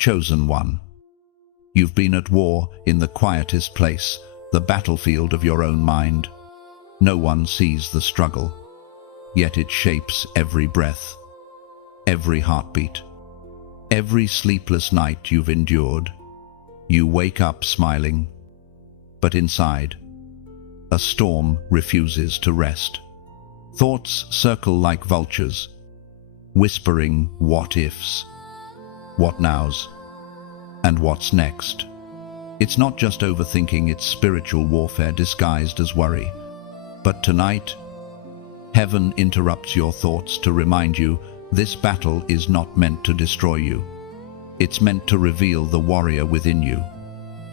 Chosen one. You've been at war in the quietest place, the battlefield of your own mind. No one sees the struggle, yet it shapes every breath, every heartbeat, every sleepless night you've endured. You wake up smiling, but inside, a storm refuses to rest. Thoughts circle like vultures, whispering what ifs, what nows, and what's next. It's not just overthinking, it's spiritual warfare disguised as worry. But tonight, heaven interrupts your thoughts to remind you this battle is not meant to destroy you. It's meant to reveal the warrior within you.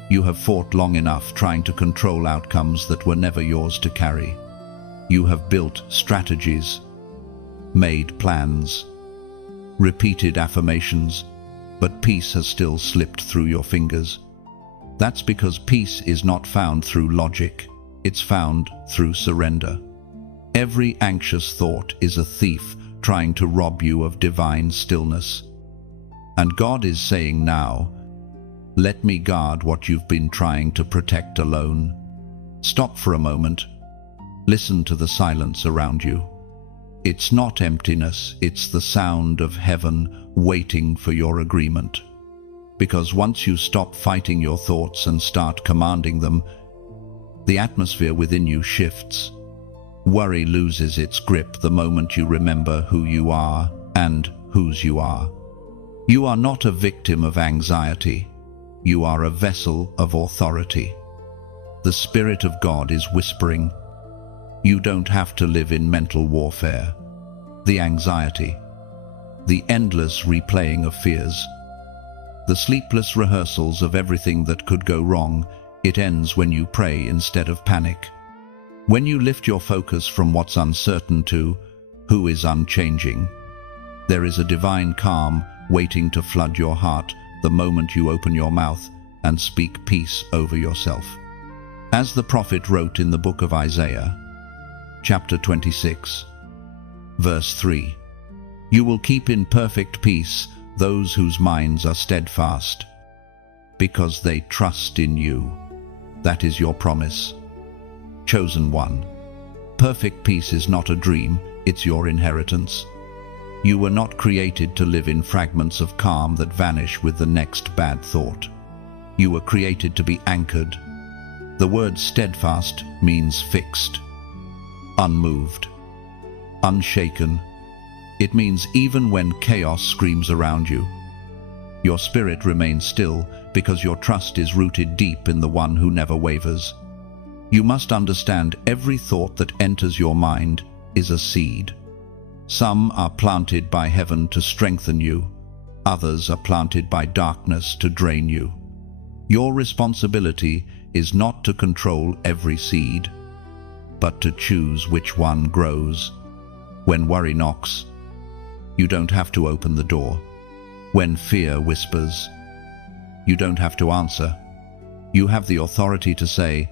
You have fought long enough trying to control outcomes that were never yours to carry. You have built strategies, made plans, repeated affirmations, but peace has still slipped through your fingers. That's because peace is not found through logic, it's found through surrender. Every anxious thought is a thief trying to rob you of divine stillness. And God is saying now, let me guard what you've been trying to protect alone. Stop for a moment. Listen to the silence around you. It's not emptiness, it's the sound of heaven waiting for your agreement. Because once you stop fighting your thoughts and start commanding them, the atmosphere within you shifts. Worry loses its grip the moment you remember who you are and whose you are. You are not a victim of anxiety. You are a vessel of authority. The Spirit of God is whispering, you don't have to live in mental warfare. The anxiety, the endless replaying of fears, the sleepless rehearsals of everything that could go wrong, it ends when you pray instead of panic. When you lift your focus from what's uncertain to who is unchanging, there is a divine calm waiting to flood your heart the moment you open your mouth and speak peace over yourself. As the prophet wrote in the book of Isaiah, chapter 26, verse 3, you will keep in perfect peace those whose minds are steadfast, because they trust in you. That is your promise. Chosen one. Perfect peace is not a dream, it's your inheritance. You were not created to live in fragments of calm that vanish with the next bad thought. You were created to be anchored. The word steadfast means fixed, unmoved, unshaken. It means even when chaos screams around you, your spirit remains still because your trust is rooted deep in the one who never wavers. You must understand every thought that enters your mind is a seed. Some are planted by heaven to strengthen you, others are planted by darkness to drain you. Your responsibility is not to control every seed, but to choose which one grows. When worry knocks, you don't have to open the door. When fear whispers, you don't have to answer. You have the authority to say,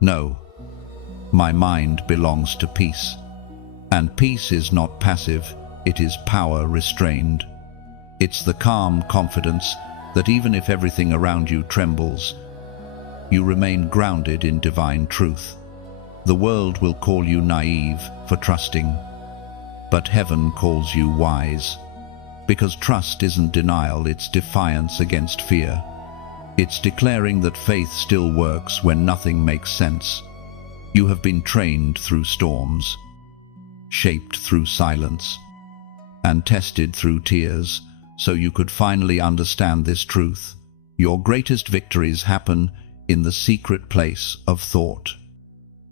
no, my mind belongs to peace. And peace is not passive, it is power restrained. It's the calm confidence that even if everything around you trembles, you remain grounded in divine truth. The world will call you naive for trusting, but heaven calls you wise. Because trust isn't denial, it's defiance against fear. It's declaring that faith still works when nothing makes sense. You have been trained through storms, shaped through silence, and tested through tears, so you could finally understand this truth. Your greatest victories happen in the secret place of thought.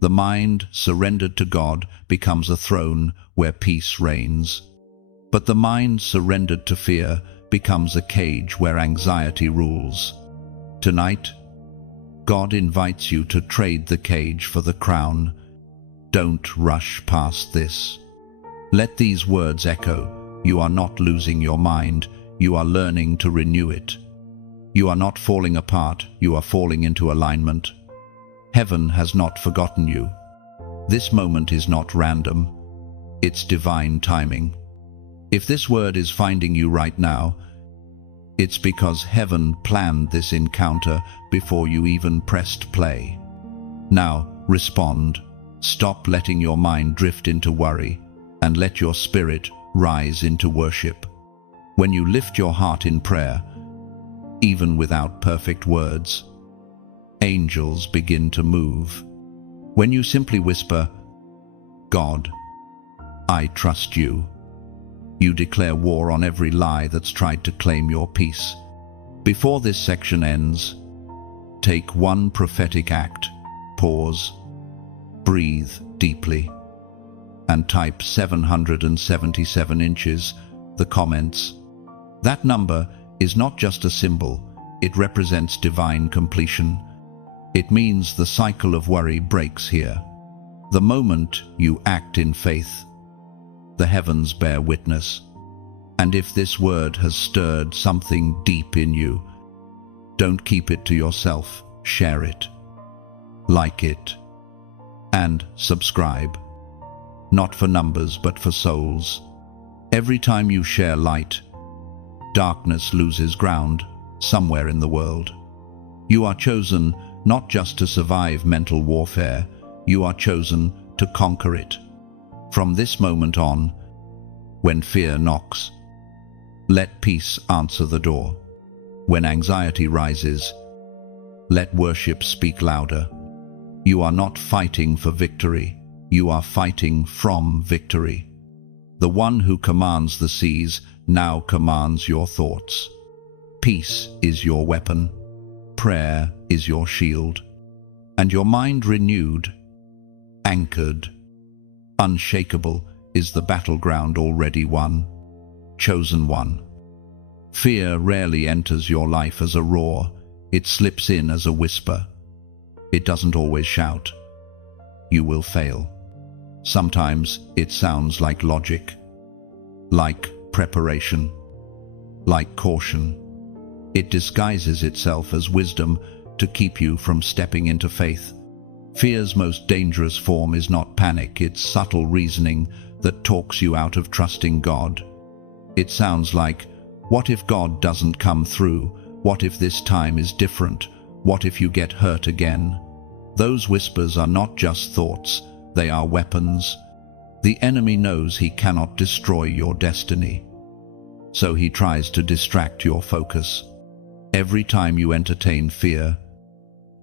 The mind surrendered to God becomes a throne where peace reigns. But the mind surrendered to fear becomes a cage where anxiety rules. Tonight, God invites you to trade the cage for the crown. Don't rush past this. Let these words echo. You are not losing your mind, you are learning to renew it. You are not falling apart, you are falling into alignment. Heaven has not forgotten you. This moment is not random, it's divine timing. If this word is finding you right now, It's because heaven planned this encounter before you even pressed play. Now, respond. Stop letting your mind drift into worry, and let your spirit rise into worship. When you lift your heart in prayer, even without perfect words, angels begin to move. When you simply whisper, "God, I trust you," you declare war on every lie that's tried to claim your peace. Before this section ends, take one prophetic act, pause, breathe deeply, and type 777 inches, the comments. That number is not just a symbol, it represents divine completion. It means the cycle of worry breaks here. The moment you act in faith, the heavens bear witness. And if this word has stirred something deep in you, don't keep it to yourself, share it. Like it. And subscribe. Not for numbers, but for souls. Every time you share light, darkness loses ground somewhere in the world. You are chosen not just to survive mental warfare, you are chosen to conquer it. From this moment on, when fear knocks, let peace answer the door. When anxiety rises, let worship speak louder. You are not fighting for victory, you are fighting from victory. The one who commands the seas now commands your thoughts. Peace is your weapon, prayer is your shield, and your mind renewed, anchored, unshakable is the battleground already won, chosen one. Fear rarely enters your life as a roar, it slips in as a whisper. It doesn't always shout. You will fail. Sometimes it sounds like logic, like preparation, like caution. It disguises itself as wisdom to keep you from stepping into faith. Fear's most dangerous form is not panic, it's subtle reasoning that talks you out of trusting God. It sounds like, what if God doesn't come through? What if this time is different? What if you get hurt again? Those whispers are not just thoughts, they are weapons. The enemy knows he cannot destroy your destiny, so he tries to distract your focus. Every time you entertain fear,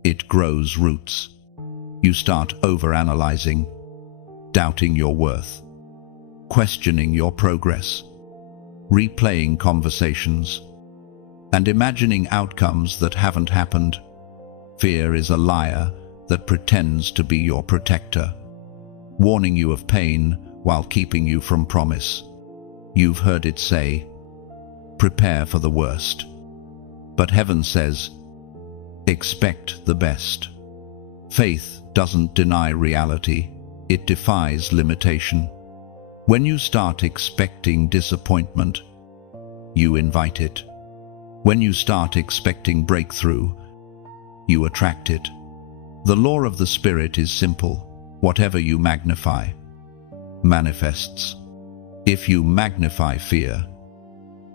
it grows roots. You start overanalyzing, doubting your worth, questioning your progress, replaying conversations, and imagining outcomes that haven't happened. Fear is a liar that pretends to be your protector, warning you of pain while keeping you from promise. You've heard it say, prepare for the worst. But heaven says, expect the best. Faith doesn't deny reality, it defies limitation. When you start expecting disappointment, you invite it. When you start expecting breakthrough, you attract it. The law of the Spirit is simple. Whatever you magnify, manifests. If you magnify fear,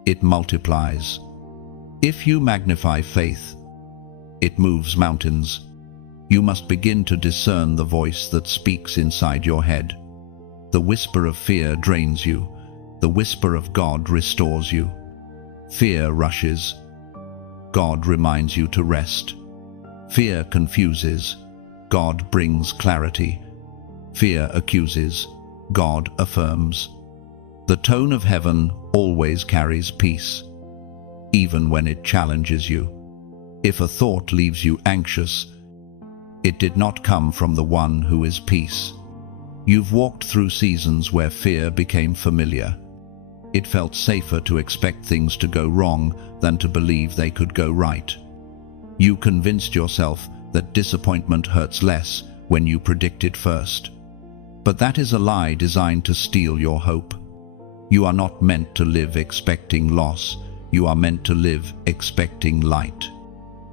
it multiplies. If you magnify faith, it moves mountains. You must begin to discern the voice that speaks inside your head. The whisper of fear drains you. The whisper of God restores you. Fear rushes. God reminds you to rest. Fear confuses. God brings clarity. Fear accuses. God affirms. The tone of heaven always carries peace, even when it challenges you. If a thought leaves you anxious, it did not come from the one who is peace. You've walked through seasons where fear became familiar. It felt safer to expect things to go wrong than to believe they could go right. You convinced yourself that disappointment hurts less when you predict it first. But that is a lie designed to steal your hope. You are not meant to live expecting loss. You are meant to live expecting light.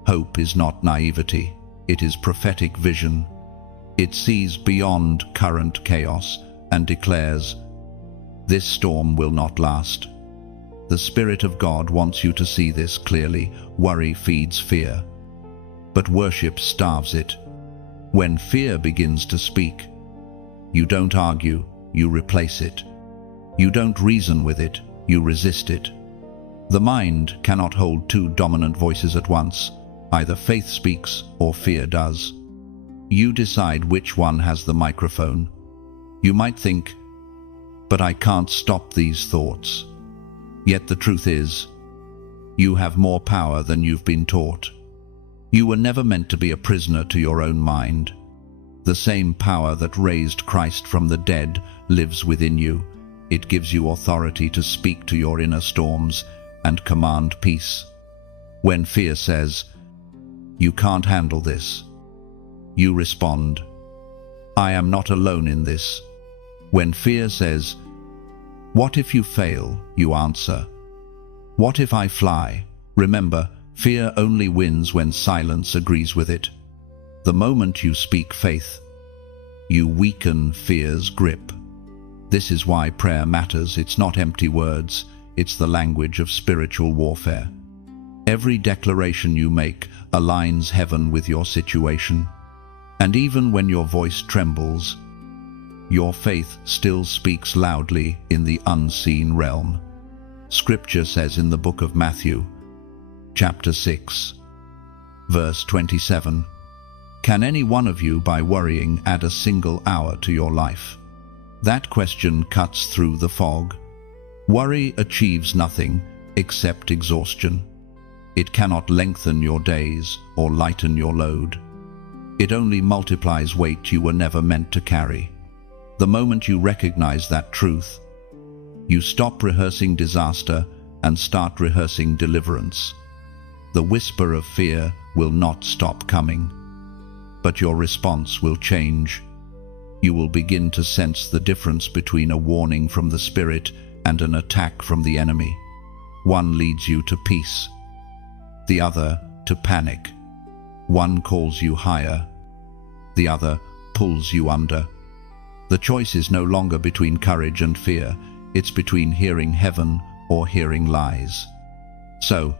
Hope is not naivety. It is prophetic vision. It sees beyond current chaos and declares, this storm will not last. The Spirit of God wants you to see this clearly. Worry feeds fear, but worship starves it. When fear begins to speak, you don't argue, you replace it. You don't reason with it, you resist it. The mind cannot hold two dominant voices at once. Either faith speaks or fear does. You decide which one has the microphone. You might think, but I can't stop these thoughts. Yet the truth is, you have more power than you've been taught. You were never meant to be a prisoner to your own mind. The same power that raised Christ from the dead lives within you. It gives you authority to speak to your inner storms and command peace. When fear says, "You can't handle this," you respond, "I am not alone in this." When fear says, "What if you fail?" you answer, "What if I fly?" Remember, fear only wins when silence agrees with it. The moment you speak faith, you weaken fear's grip. This is why prayer matters. It's not empty words, it's the language of spiritual warfare. Every declaration you make aligns heaven with your situation. And even when your voice trembles, your faith still speaks loudly in the unseen realm. Scripture says in the book of Matthew, chapter 6, verse 27, "Can any one of you by worrying add a single hour to your life?" That question cuts through the fog. Worry achieves nothing except exhaustion. It cannot lengthen your days or lighten your load. It only multiplies weight you were never meant to carry. The moment you recognize that truth, you stop rehearsing disaster and start rehearsing deliverance. The whisper of fear will not stop coming, but your response will change. You will begin to sense the difference between a warning from the Spirit and an attack from the enemy. One leads you to peace, the other to panic. One calls you higher, the other pulls you under. The choice is no longer between courage and fear, it's between hearing heaven or hearing lies. So,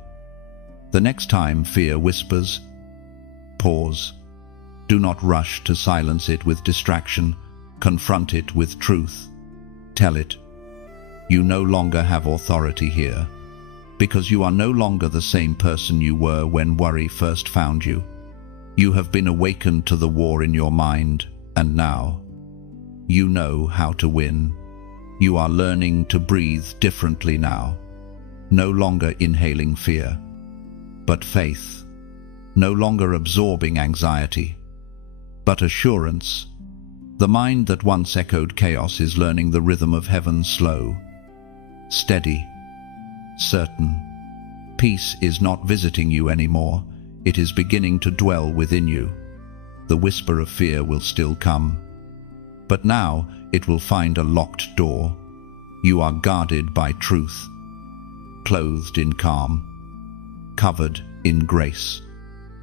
the next time fear whispers, pause. Do not rush to silence it with distraction. Confront it with truth. Tell it, "You no longer have authority here," because you are no longer the same person you were when worry first found you. You have been awakened to the war in your mind, and now you know how to win. You are learning to breathe differently now. No longer inhaling fear, but faith. No longer absorbing anxiety, but assurance. The mind that once echoed chaos is learning the rhythm of heaven, slow, steady, certain. Peace is not visiting you anymore, it is beginning to dwell within you. The whisper of fear will still come, but now it will find a locked door. You are guarded by truth, clothed in calm, covered in grace.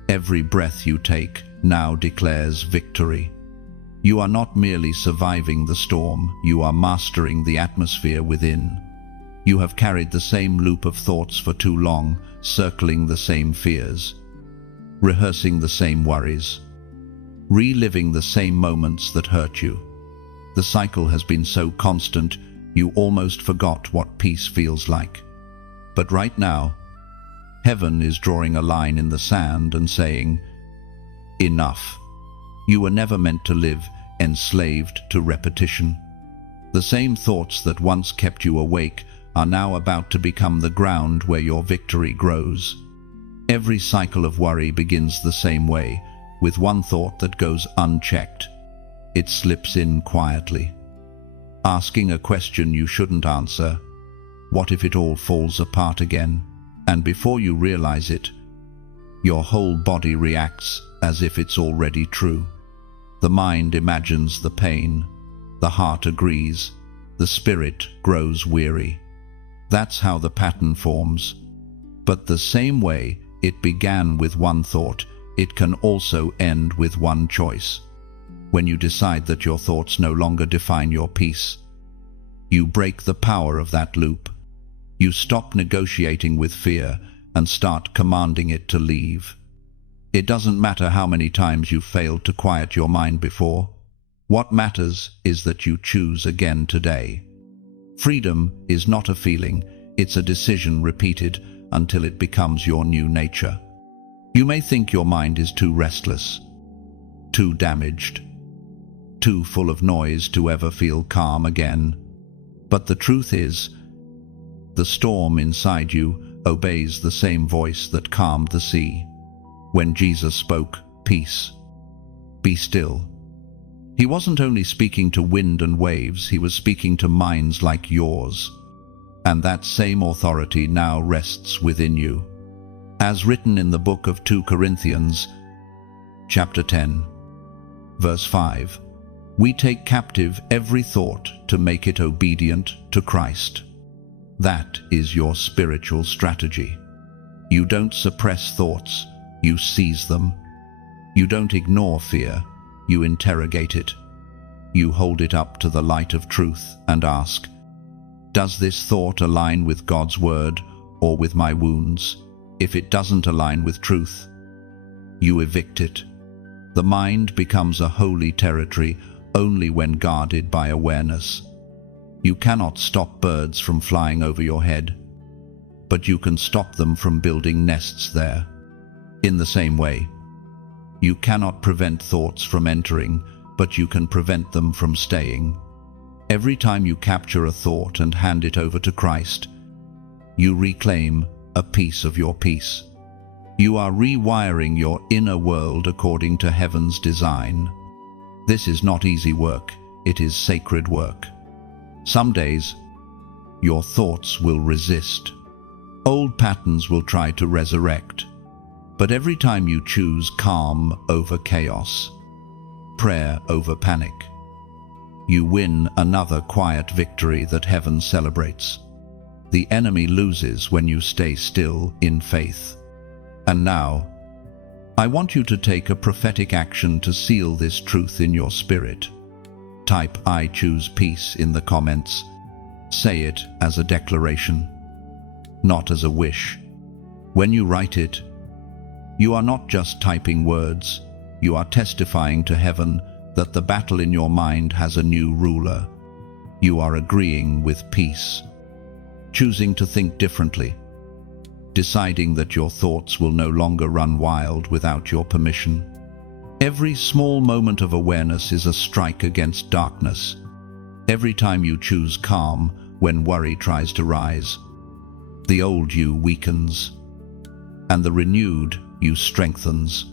Every breath you take now declares victory. You are not merely surviving the storm, you are mastering the atmosphere within. You have carried the same loop of thoughts for too long, circling the same fears, rehearsing the same worries, reliving the same moments that hurt you. The cycle has been so constant, you almost forgot what peace feels like. But right now, heaven is drawing a line in the sand and saying, "Enough." You were never meant to live enslaved to repetition. The same thoughts that once kept you awake are now about to become the ground where your victory grows. Every cycle of worry begins the same way, with one thought that goes unchecked. It slips in quietly, asking a question you shouldn't answer. What if it all falls apart again? And before you realize it, your whole body reacts as if it's already true. The mind imagines the pain, the heart agrees, the spirit grows weary. That's how the pattern forms. But the same way it began with one thought, it can also end with one choice. When you decide that your thoughts no longer define your peace, you break the power of that loop. You stop negotiating with fear and start commanding it to leave. It doesn't matter how many times you've failed to quiet your mind before. What matters is that you choose again today. Freedom is not a feeling, it's a decision repeated until it becomes your new nature. You may think your mind is too restless, too damaged, too full of noise to ever feel calm again. But the truth is, the storm inside you obeys the same voice that calmed the sea. When Jesus spoke, "Peace, be still," he wasn't only speaking to wind and waves, he was speaking to minds like yours. And that same authority now rests within you. As written in the book of 2 Corinthians, chapter 10, verse 5, we take captive every thought to make it obedient to Christ. That is your spiritual strategy. You don't suppress thoughts, you seize them. You don't ignore fear, you interrogate it. You hold it up to the light of truth and ask, does this thought align with God's word or with my wounds? If it doesn't align with truth, you evict it. The mind becomes a holy territory only when guarded by awareness. You cannot stop birds from flying over your head, but you can stop them from building nests there. In the same way, you cannot prevent thoughts from entering, but you can prevent them from staying. Every time you capture a thought and hand it over to Christ, you reclaim a piece of your peace. You are rewiring your inner world according to heaven's design. This is not easy work, it is sacred work. Some days, your thoughts will resist. Old patterns will try to resurrect. But every time you choose calm over chaos, prayer over panic, you win another quiet victory that heaven celebrates. The enemy loses when you stay still in faith. And now, I want you to take a prophetic action to seal this truth in your spirit. Type "I choose peace" in the comments. Say it as a declaration, not as a wish. When you write it, you are not just typing words, you are testifying to heaven that the battle in your mind has a new ruler. You are agreeing with peace, choosing to think differently, deciding that your thoughts will no longer run wild without your permission. Every small moment of awareness is a strike against darkness. Every time you choose calm when worry tries to rise, the old you weakens, and the renewed you strengthens.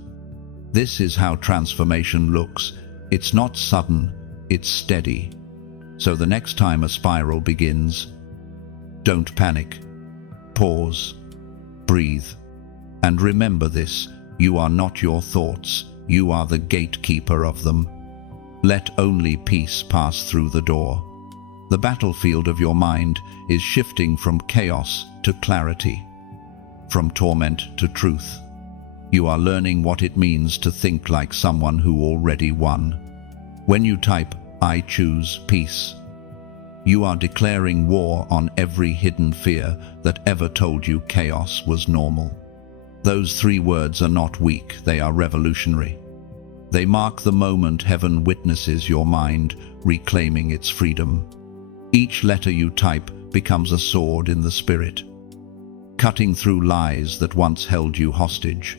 This is how transformation looks. It's not sudden, it's steady. So the next time a spiral begins, don't panic. Pause, breathe, and remember this: you are not your thoughts, you are the gatekeeper of them. Let only peace pass through the door. The battlefield of your mind is shifting from chaos to clarity, from torment to truth. You are learning what it means to think like someone who already won. When you type "I choose peace," you are declaring war on every hidden fear that ever told you chaos was normal. Those 3 words are not weak, they are revolutionary. They mark the moment heaven witnesses your mind reclaiming its freedom. Each letter you type becomes a sword in the spirit, cutting through lies that once held you hostage.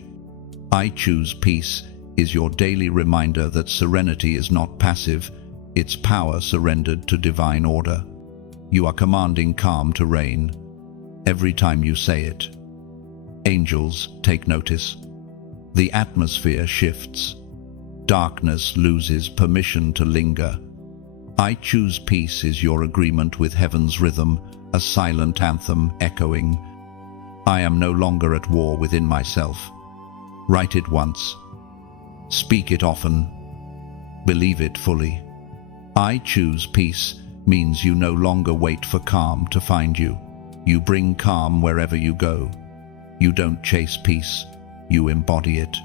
"I choose peace" is your daily reminder that serenity is not passive, it's power surrendered to divine order. You are commanding calm to reign. Every time you say it, angels take notice. The atmosphere shifts. Darkness loses permission to linger. "I choose peace" is your agreement with heaven's rhythm, a silent anthem echoing, "I am no longer at war within myself." Write it once. Speak it often. Believe it fully. "I choose peace" means you no longer wait for calm to find you. You bring calm wherever you go. You don't chase peace, you embody it.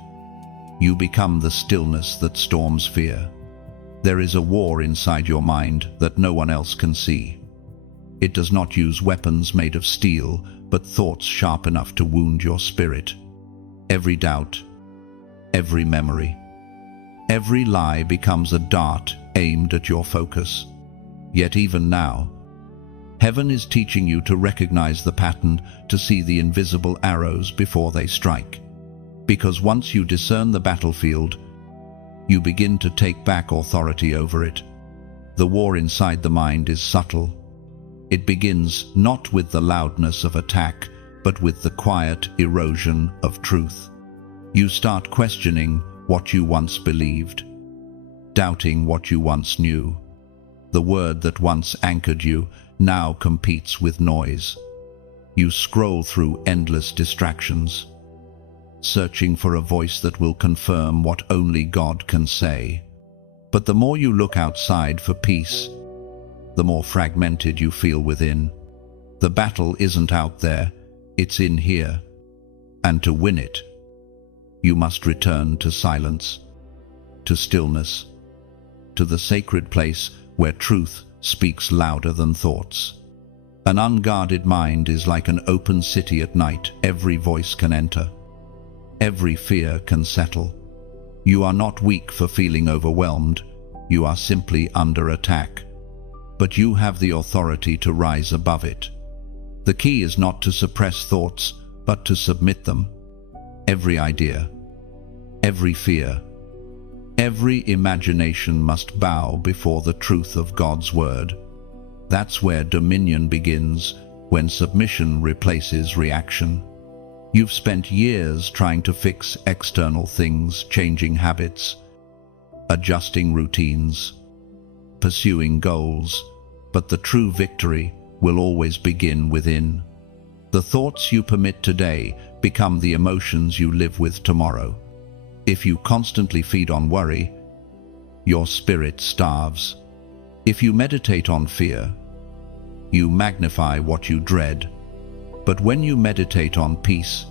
You become the stillness that storms fear. There is a war inside your mind that no one else can see. It does not use weapons made of steel, but thoughts sharp enough to wound your spirit. Every doubt, every memory, every lie becomes a dart aimed at your focus. Yet even now, heaven is teaching you to recognize the pattern, to see the invisible arrows before they strike. Because once you discern the battlefield, you begin to take back authority over it. The war inside the mind is subtle. It begins not with the loudness of attack, but with the quiet erosion of truth. You start questioning what you once believed, doubting what you once knew. The word that once anchored you now competes with noise. You scroll through endless distractions, searching for a voice that will confirm what only God can say. But the more you look outside for peace, the more fragmented you feel within. The battle isn't out there, it's in here. And to win it, you must return to silence, to stillness, to the sacred place where truth speaks louder than thoughts. An unguarded mind is like an open city at night. Every voice can enter. Every fear can settle. You are not weak for feeling overwhelmed. You are simply under attack. But you have the authority to rise above it. The key is not to suppress thoughts, but to submit them. Every idea, every fear, every imagination must bow before the truth of God's word. That's where dominion begins, when submission replaces reaction. You've spent years trying to fix external things, changing habits, adjusting routines, pursuing goals, but the true victory will always begin within. The thoughts you permit today become the emotions you live with tomorrow. If you constantly feed on worry, your spirit starves. If you meditate on fear, you magnify what you dread. But when you meditate on peace,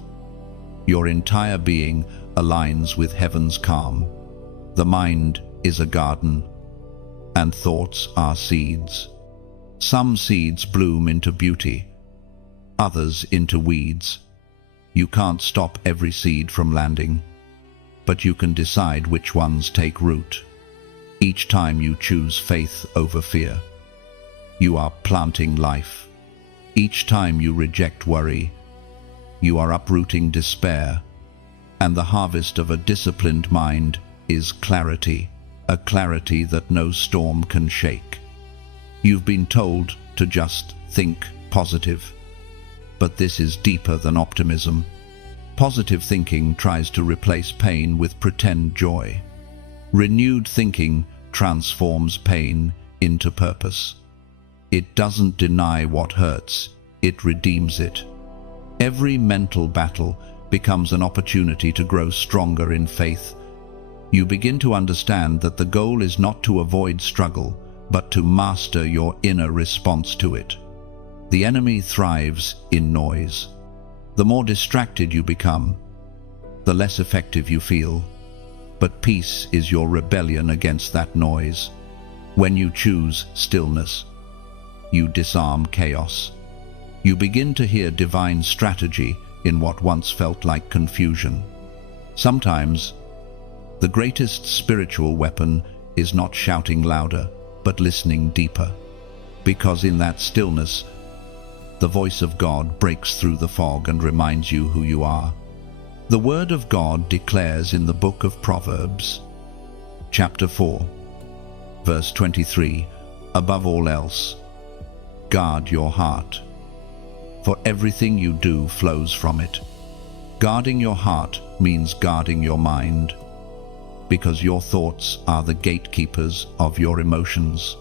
your entire being aligns with heaven's calm. The mind is a garden, and thoughts are seeds. Some seeds bloom into beauty, others into weeds. You can't stop every seed from landing, but you can decide which ones take root. Each time you choose faith over fear, you are planting life. Each time you reject worry, you are uprooting despair. And the harvest of a disciplined mind is clarity, a clarity that no storm can shake. You've been told to just think positive, but this is deeper than optimism. Positive thinking tries to replace pain with pretend joy. Renewed thinking transforms pain into purpose. It doesn't deny what hurts, it redeems it. Every mental battle becomes an opportunity to grow stronger in faith. You begin to understand that the goal is not to avoid struggle, but to master your inner response to it. The enemy thrives in noise. The more distracted you become, the less effective you feel. But peace is your rebellion against that noise. When you choose stillness, you disarm chaos. You begin to hear divine strategy in what once felt like confusion. Sometimes, the greatest spiritual weapon is not shouting louder, but listening deeper. Because in that stillness, the voice of God breaks through the fog and reminds you who you are. The Word of God declares in the book of Proverbs, chapter 4, verse 23, "Above all else, guard your heart, for everything you do flows from it." Guarding your heart means guarding your mind, because your thoughts are the gatekeepers of your emotions.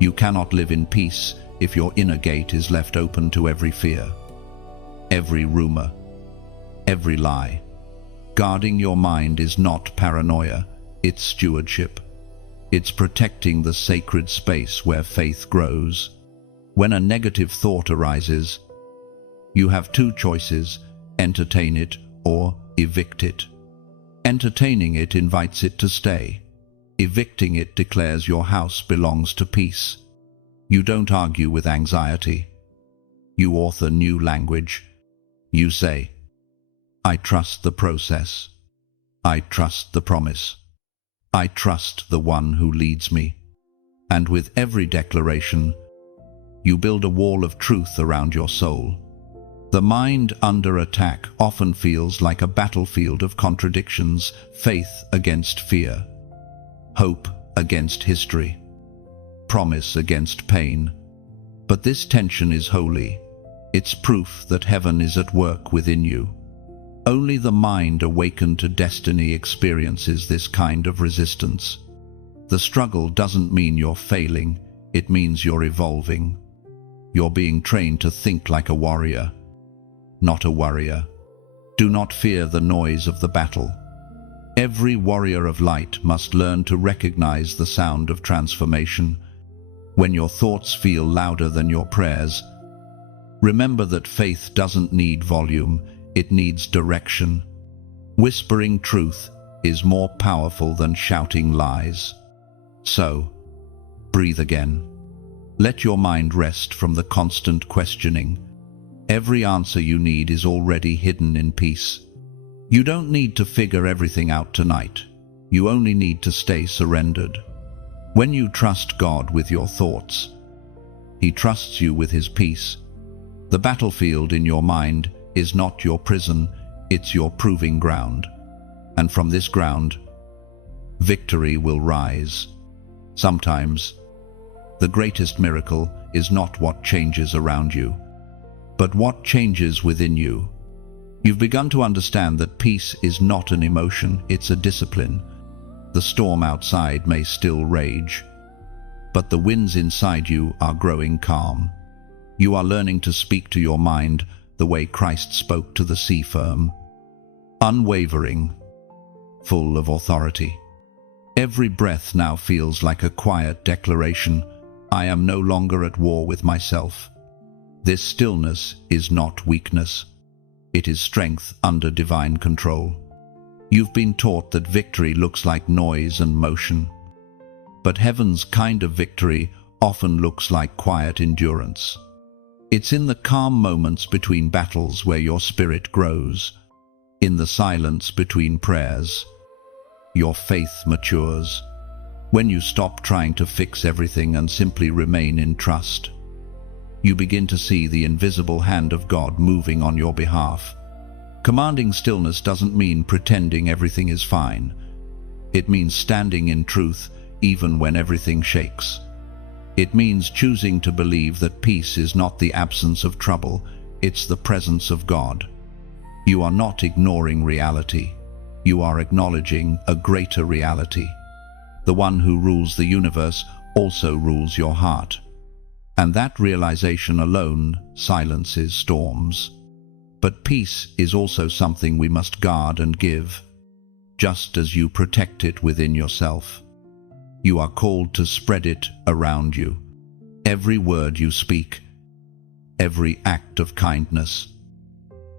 You cannot live in peace if your inner gate is left open to every fear, every rumor, every lie. Guarding your mind is not paranoia, it's stewardship. It's protecting the sacred space where faith grows. When a negative thought arises, you have two choices: entertain it or evict it. Entertaining it invites it to stay. Evicting it declares your house belongs to peace. You don't argue with anxiety. You author new language. You say, I trust the process. I trust the promise. I trust the one who leads me. And with every declaration, you build a wall of truth around your soul. The mind under attack often feels like a battlefield of contradictions, faith against fear, hope against history, promise against pain. But this tension is holy. It's proof that heaven is at work within you. Only the mind awakened to destiny experiences this kind of resistance. The struggle doesn't mean you're failing, it means you're evolving. You're being trained to think like a warrior, not a worrier. Do not fear the noise of the battle. Every warrior of light must learn to recognize the sound of transformation. When your thoughts feel louder than your prayers, remember that faith doesn't need volume, it needs direction. Whispering truth is more powerful than shouting lies. So, breathe again. Let your mind rest from the constant questioning. Every answer you need is already hidden in peace. You don't need to figure everything out tonight. You only need to stay surrendered. When you trust God with your thoughts, He trusts you with His peace. The battlefield in your mind is not your prison, it's your proving ground. And from this ground, victory will rise. Sometimes, the greatest miracle is not what changes around you, but what changes within you. You've begun to understand that peace is not an emotion, it's a discipline. The storm outside may still rage, but the winds inside you are growing calm. You are learning to speak to your mind the way Christ spoke to the sea, firm, unwavering, full of authority. Every breath now feels like a quiet declaration. I am no longer at war with myself. This stillness is not weakness. It is strength under divine control. You've been taught that victory looks like noise and motion, but heaven's kind of victory often looks like quiet endurance. It's in the calm moments between battles where your spirit grows. In the silence between prayers, your faith matures. When you stop trying to fix everything and simply remain in trust, you begin to see the invisible hand of God moving on your behalf. Commanding stillness doesn't mean pretending everything is fine. It means standing in truth even when everything shakes. It means choosing to believe that peace is not the absence of trouble, it's the presence of God. You are not ignoring reality. You are acknowledging a greater reality. The one who rules the universe also rules your heart. And that realization alone silences storms. But peace is also something we must guard and give, just as you protect it within yourself. You are called to spread it around you. Every word you speak, every act of kindness,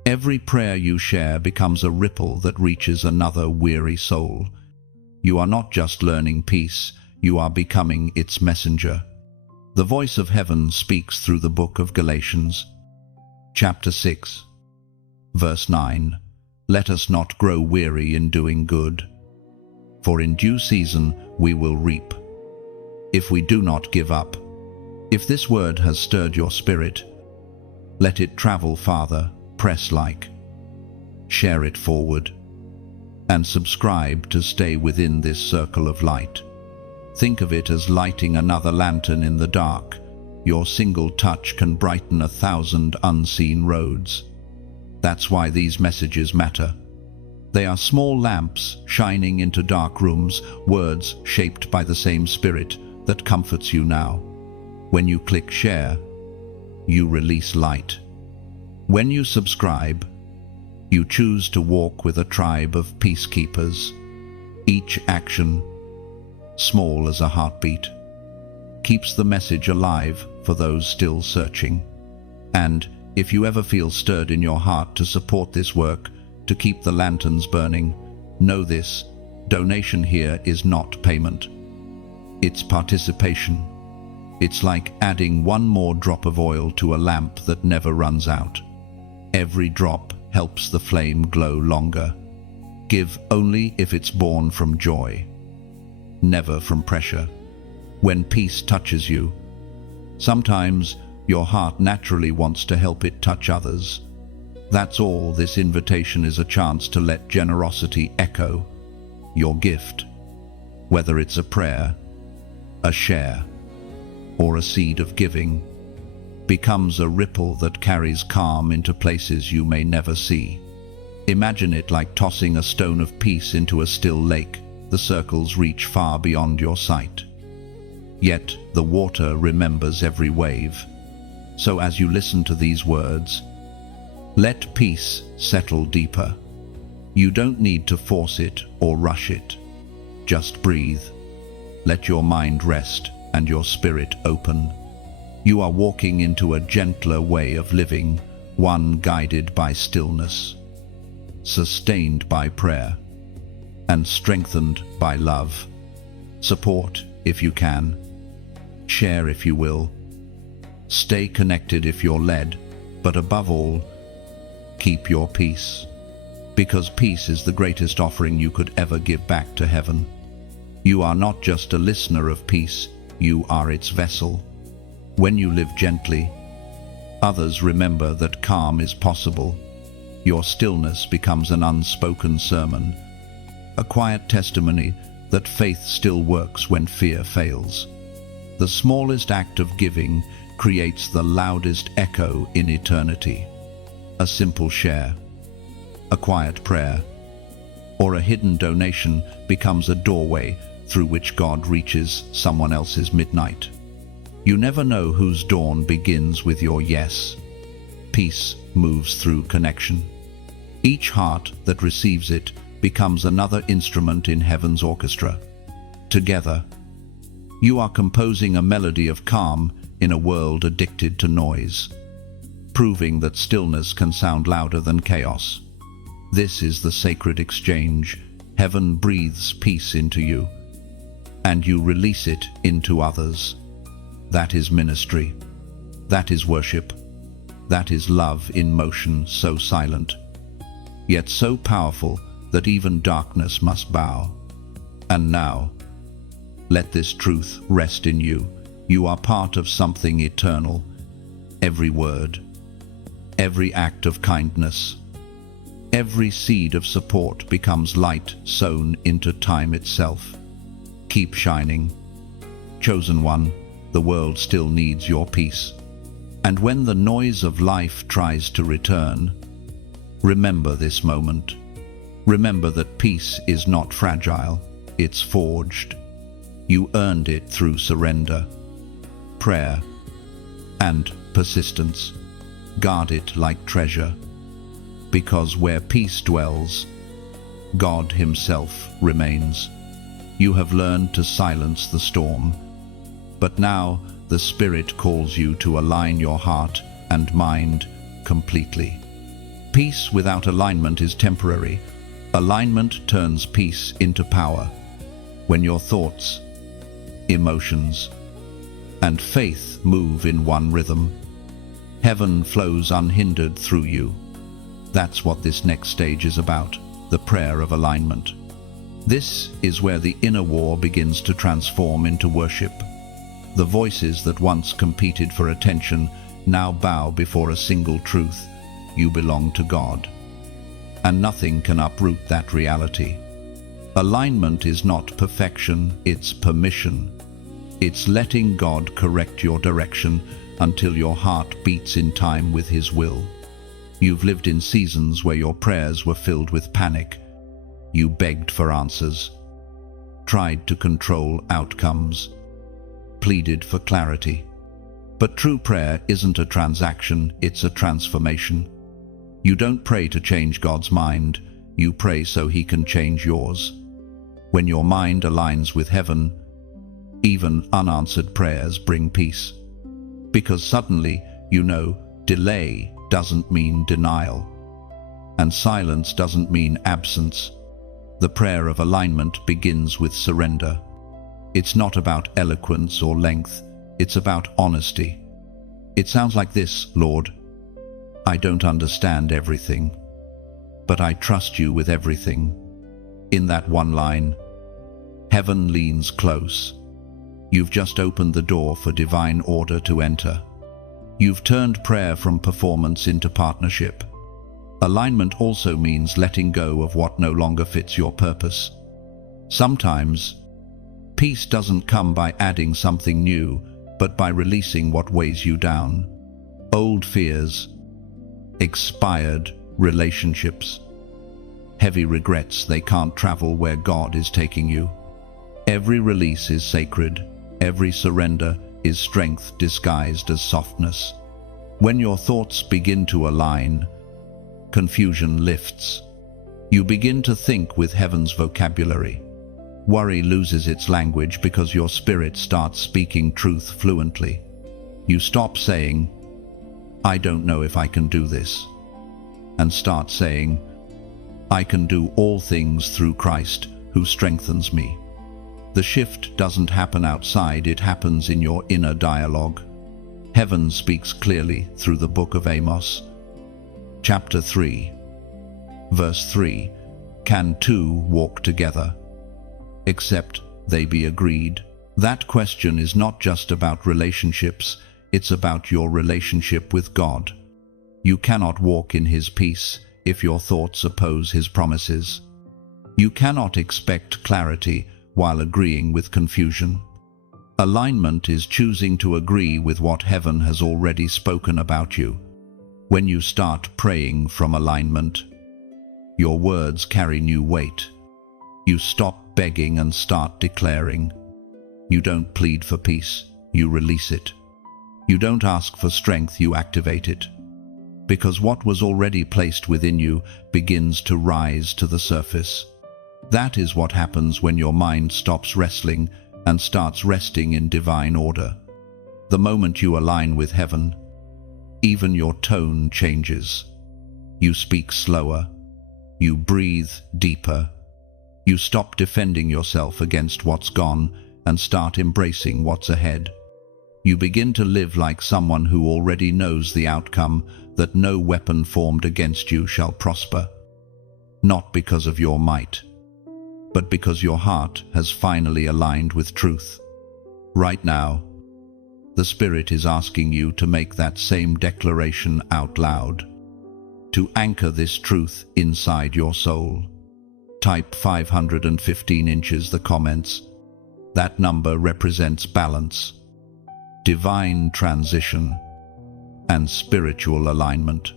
every prayer you share becomes a ripple that reaches another weary soul. You are not just learning peace, you are becoming its messenger. The voice of heaven speaks through the book of Galatians, chapter 6, verse 9. Let us not grow weary in doing good, for in due season we will reap, if we do not give up. If this word has stirred your spirit, let it travel farther, press like, share it forward, and subscribe to stay within this circle of light. Think of it as lighting another lantern in the dark. Your single touch can brighten 1,000 unseen roads. That's why these messages matter. They are small lamps shining into dark rooms, words shaped by the same spirit that comforts you now. When you click share, you release light. When you subscribe, you choose to walk with a tribe of peacekeepers. Each action, small as a heartbeat, keeps the message alive for those still searching. And if you ever feel stirred in your heart to support this work, to keep the lanterns burning, know this: donation here is not payment. It's participation. It's like adding one more drop of oil to a lamp that never runs out. Every drop helps the flame glow longer. Give only if it's born from joy, never from pressure. When peace touches you, sometimes your heart naturally wants to help it touch others. That's all. This invitation is a chance to let generosity echo. Your gift, whether it's a prayer, a share, or a seed of giving, becomes a ripple that carries calm into places you may never see. Imagine it like tossing a stone of peace into a still lake. The circles reach far beyond your sight. Yet the water remembers every wave. So as you listen to these words, let peace settle deeper. You don't need to force it or rush it. Just breathe. Let your mind rest and your spirit open. You are walking into a gentler way of living, one guided by stillness, sustained by prayer, and strengthened by love. Support if you can. Share if you will. Stay connected if you're led, but above all, keep your peace. Because peace is the greatest offering you could ever give back to heaven. You are not just a listener of peace, you are its vessel. When you live gently, others remember that calm is possible. Your stillness becomes an unspoken sermon, a quiet testimony that faith still works when fear fails. The smallest act of giving creates the loudest echo in eternity. A simple share, a quiet prayer, or a hidden donation becomes a doorway through which God reaches someone else's midnight. You never know whose dawn begins with your yes. Peace moves through connection. Each heart that receives it becomes another instrument in heaven's orchestra. Together, you are composing a melody of calm in a world addicted to noise, proving that stillness can sound louder than chaos. This is the sacred exchange. Heaven breathes peace into you, and you release it into others. That is ministry. That is worship. That is love in motion, so silent, yet so powerful that even darkness must bow. And now, let this truth rest in you. You are part of something eternal. Every word, every act of kindness, every seed of support becomes light sown into time itself. Keep shining. Chosen one, the world still needs your peace. And when the noise of life tries to return, remember this moment. Remember that peace is not fragile, it's forged. You earned it through surrender, prayer, and persistence. Guard it like treasure, because where peace dwells, God Himself remains. You have learned to silence the storm, but now the Spirit calls you to align your heart and mind completely. Peace without alignment is temporary. Alignment turns peace into power. When your thoughts, emotions, and faith move in one rhythm, heaven flows unhindered through you. That's what this next stage is about, the prayer of alignment. This is where the inner war begins to transform into worship. The voices that once competed for attention now bow before a single truth: you belong to God. And nothing can uproot that reality. Alignment is not perfection, it's permission. It's letting God correct your direction until your heart beats in time with His will. You've lived in seasons where your prayers were filled with panic. You begged for answers, tried to control outcomes, pleaded for clarity. But true prayer isn't a transaction, it's a transformation. You don't pray to change God's mind, you pray so He can change yours. When your mind aligns with heaven, even unanswered prayers bring peace. Because suddenly, you know, delay doesn't mean denial, and silence doesn't mean absence. The prayer of alignment begins with surrender. It's not about eloquence or length, It's about honesty. It sounds like this: Lord, I don't understand everything, but I trust you with everything. In that one line, heaven leans close. You've just opened the door for divine order to enter. You've turned prayer from performance into partnership. Alignment also means letting go of what no longer fits your purpose. Sometimes, peace doesn't come by adding something new, but by releasing what weighs you down. Old fears, expired relationships, heavy regrets they can't travel where God is taking you. Every release is sacred. Every surrender is strength disguised as softness. When your thoughts begin to align, confusion lifts. You begin to think with heaven's vocabulary. Worry loses its language because your spirit starts speaking truth fluently. You stop saying, I don't know if I can do this, and start saying, I can do all things through Christ who strengthens me. The shift doesn't happen outside, it happens in your inner dialogue. Heaven speaks clearly through the book of Amos. Chapter 3, verse 3, Can two walk together, except they be agreed? That question is not just about relationships, it's about your relationship with God. You cannot walk in His peace if your thoughts oppose His promises. You cannot expect clarity while agreeing with confusion. Alignment is choosing to agree with what heaven has already spoken about you. When you start praying from alignment, your words carry new weight. You stop begging and start declaring. You don't plead for peace, you release it. You don't ask for strength, you activate it. Because what was already placed within you begins to rise to the surface. That is what happens when your mind stops wrestling and starts resting in divine order. The moment you align with heaven, even your tone changes. You speak slower. You breathe deeper. You stop defending yourself against what's gone and start embracing what's ahead. You begin to live like someone who already knows the outcome, that no weapon formed against you shall prosper. Not because of your might, but because your heart has finally aligned with truth. Right now, the Spirit is asking you to make that same declaration out loud, to anchor this truth inside your soul. Type 515 inches the comments. That number represents balance, divine transition, and spiritual alignment.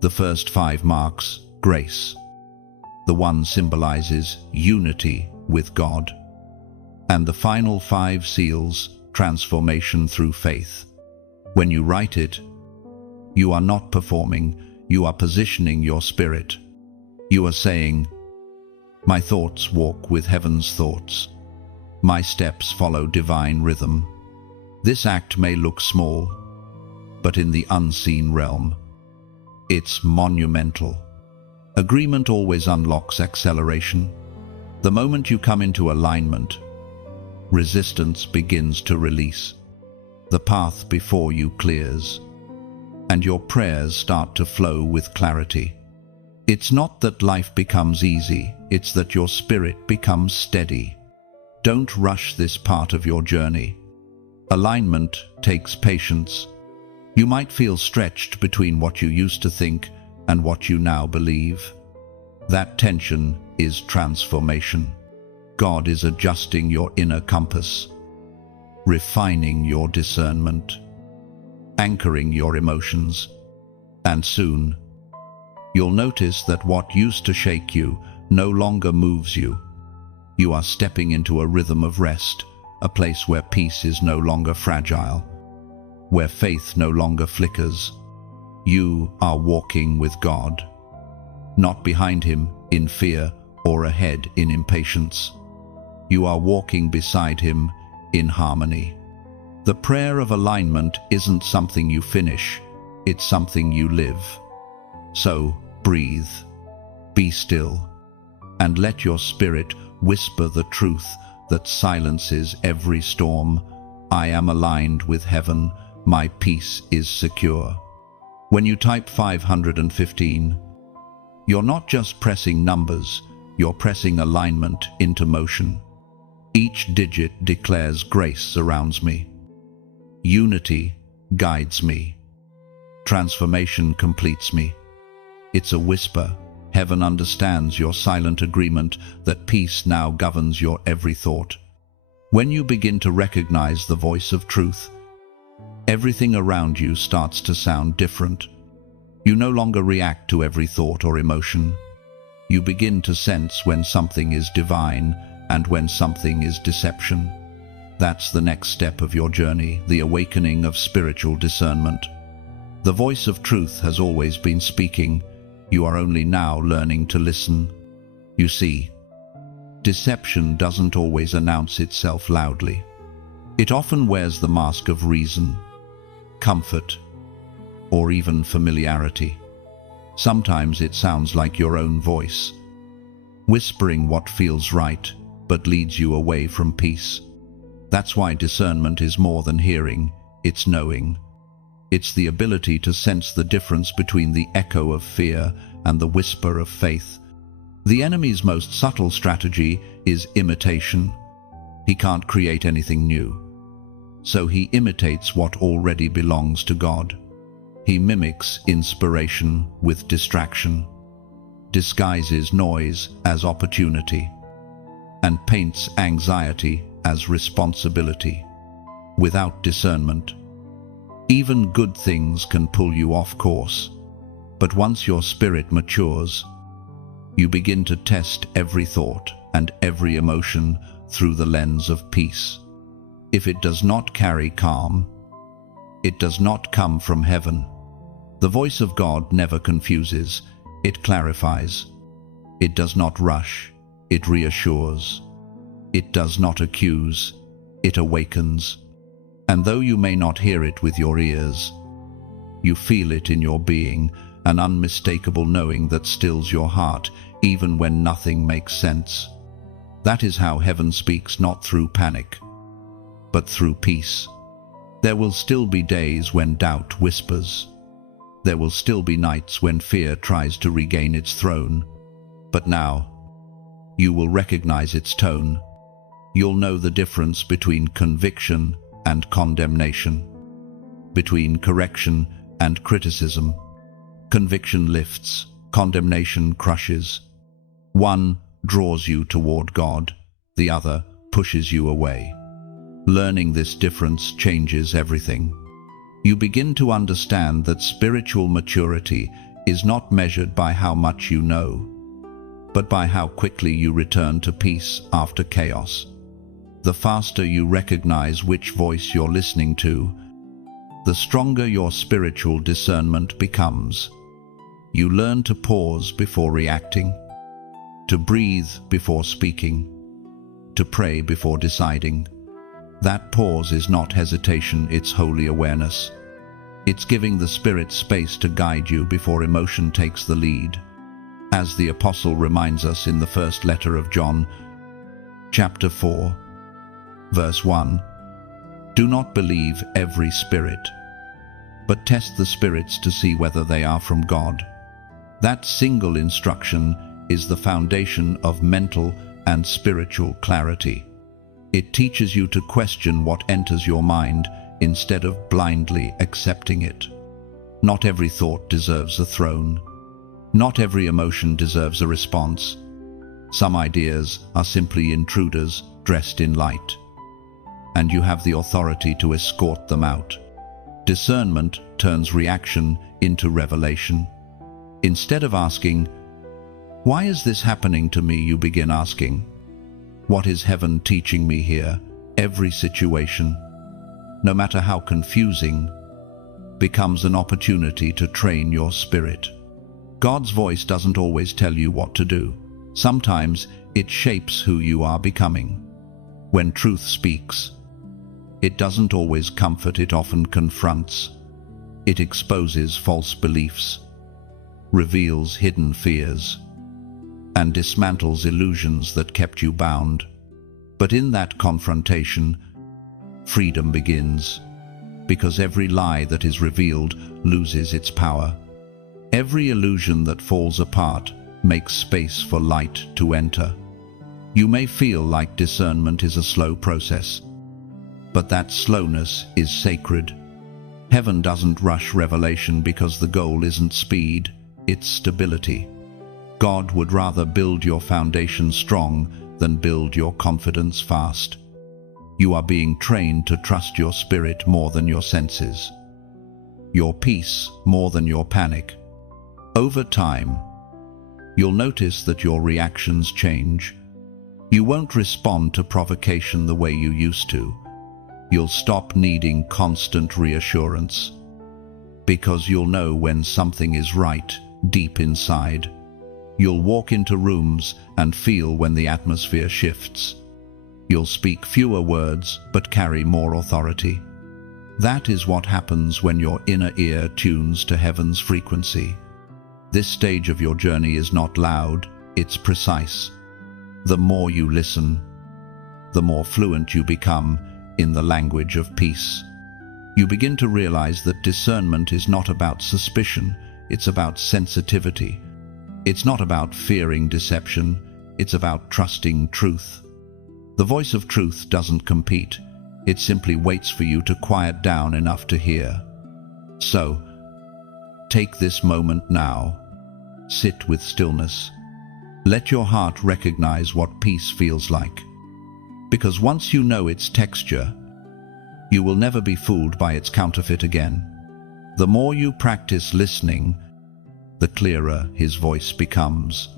The first 5 marks grace. The 1 symbolizes unity with God. And the final 5 seals transformation through faith. When you write it, you are not performing, you are positioning your spirit. You are saying, my thoughts walk with heaven's thoughts. My steps follow divine rhythm. This act may look small, but in the unseen realm, it's monumental. Agreement always unlocks acceleration. The moment you come into alignment, resistance begins to release. The path before you clears, and your prayers start to flow with clarity. It's not that life becomes easy, it's that your spirit becomes steady. Don't rush this part of your journey. Alignment takes patience. You might feel stretched between what you used to think and what you now believe. That tension is transformation. God is adjusting your inner compass, refining your discernment, anchoring your emotions, and soon you'll notice that what used to shake you no longer moves you. You are stepping into a rhythm of rest, a place where peace is no longer fragile, where faith no longer flickers. You are walking with God, not behind Him in fear or ahead in impatience. You are walking beside Him in harmony. The prayer of alignment isn't something you finish, it's something you live. So breathe, be still, and let your spirit whisper the truth that silences every storm. I am aligned with heaven. My peace is secure. When you type 515, you're not just pressing numbers, you're pressing alignment into motion. Each digit declares grace surrounds me. Unity guides me. Transformation completes me. It's a whisper. Heaven understands your silent agreement that peace now governs your every thought. When you begin to recognize the voice of truth, everything around you starts to sound different. You no longer react to every thought or emotion. You begin to sense when something is divine and when something is deception. That's the next step of your journey, the awakening of spiritual discernment. The voice of truth has always been speaking. You are only now learning to listen. You see, deception doesn't always announce itself loudly. It often wears the mask of reason, comfort, or even familiarity. Sometimes it sounds like your own voice, whispering what feels right but leads you away from peace. That's why discernment is more than hearing, it's knowing. It's the ability to sense the difference between the echo of fear and the whisper of faith. The enemy's most subtle strategy is imitation. He can't create anything new, so he imitates what already belongs to God. He mimics inspiration with distraction, disguises noise as opportunity, and paints anxiety as responsibility. Without discernment, even good things can pull you off course. But once your spirit matures, you begin to test every thought and every emotion through the lens of peace. If it does not carry calm, it does not come from heaven. The voice of God never confuses, it clarifies. It does not rush, it reassures. It does not accuse, it awakens. And though you may not hear it with your ears, you feel it in your being, an unmistakable knowing that stills your heart even when nothing makes sense. That is how heaven speaks, not through panic, but through peace. There will still be days when doubt whispers. There will still be nights when fear tries to regain its throne. But now, you will recognize its tone. You'll know the difference between conviction and condemnation, between correction and criticism. Conviction lifts, condemnation crushes. One draws you toward God, the other pushes you away. Learning this difference changes everything. You begin to understand that spiritual maturity is not measured by how much you know, but by how quickly you return to peace after chaos. The faster you recognize which voice you're listening to, the stronger your spiritual discernment becomes. You learn to pause before reacting, to breathe before speaking, to pray before deciding. That pause is not hesitation, it's holy awareness. It's giving the Spirit space to guide you before emotion takes the lead. As the Apostle reminds us in the first letter of John, chapter 4, verse 1, "Do not believe every spirit, but test the spirits to see whether they are from God." That single instruction is the foundation of mental and spiritual clarity. It teaches you to question what enters your mind instead of blindly accepting it. Not every thought deserves a throne. Not every emotion deserves a response. Some ideas are simply intruders dressed in light, and you have the authority to escort them out. Discernment turns reaction into revelation. Instead of asking, "Why is this happening to me?" you begin asking, "What is heaven teaching me here?" Every situation, no matter how confusing, becomes an opportunity to train your spirit. God's voice doesn't always tell you what to do. Sometimes it shapes who you are becoming. When truth speaks, it doesn't always comfort, it often confronts. It exposes false beliefs, reveals hidden fears, and dismantles illusions that kept you bound. But in that confrontation, freedom begins, because every lie that is revealed loses its power. Every illusion that falls apart makes space for light to enter. You may feel like discernment is a slow process, but that slowness is sacred. Heaven doesn't rush revelation because the goal isn't speed, it's stability. God would rather build your foundation strong than build your confidence fast. You are being trained to trust your spirit more than your senses, your peace more than your panic. Over time, you'll notice that your reactions change. You won't respond to provocation the way you used to. You'll stop needing constant reassurance, because you'll know when something is right deep inside. You'll walk into rooms and feel when the atmosphere shifts. You'll speak fewer words but carry more authority. That is what happens when your inner ear tunes to heaven's frequency. This stage of your journey is not loud, it's precise. The more you listen, the more fluent you become in the language of peace. You begin to realize that discernment is not about suspicion, it's about sensitivity. It's not about fearing deception, it's about trusting truth. The voice of truth doesn't compete, it simply waits for you to quiet down enough to hear. So, take this moment now. Sit with stillness. Let your heart recognize what peace feels like. Because once you know its texture, you will never be fooled by its counterfeit again. The more you practice listening, the clearer his voice becomes.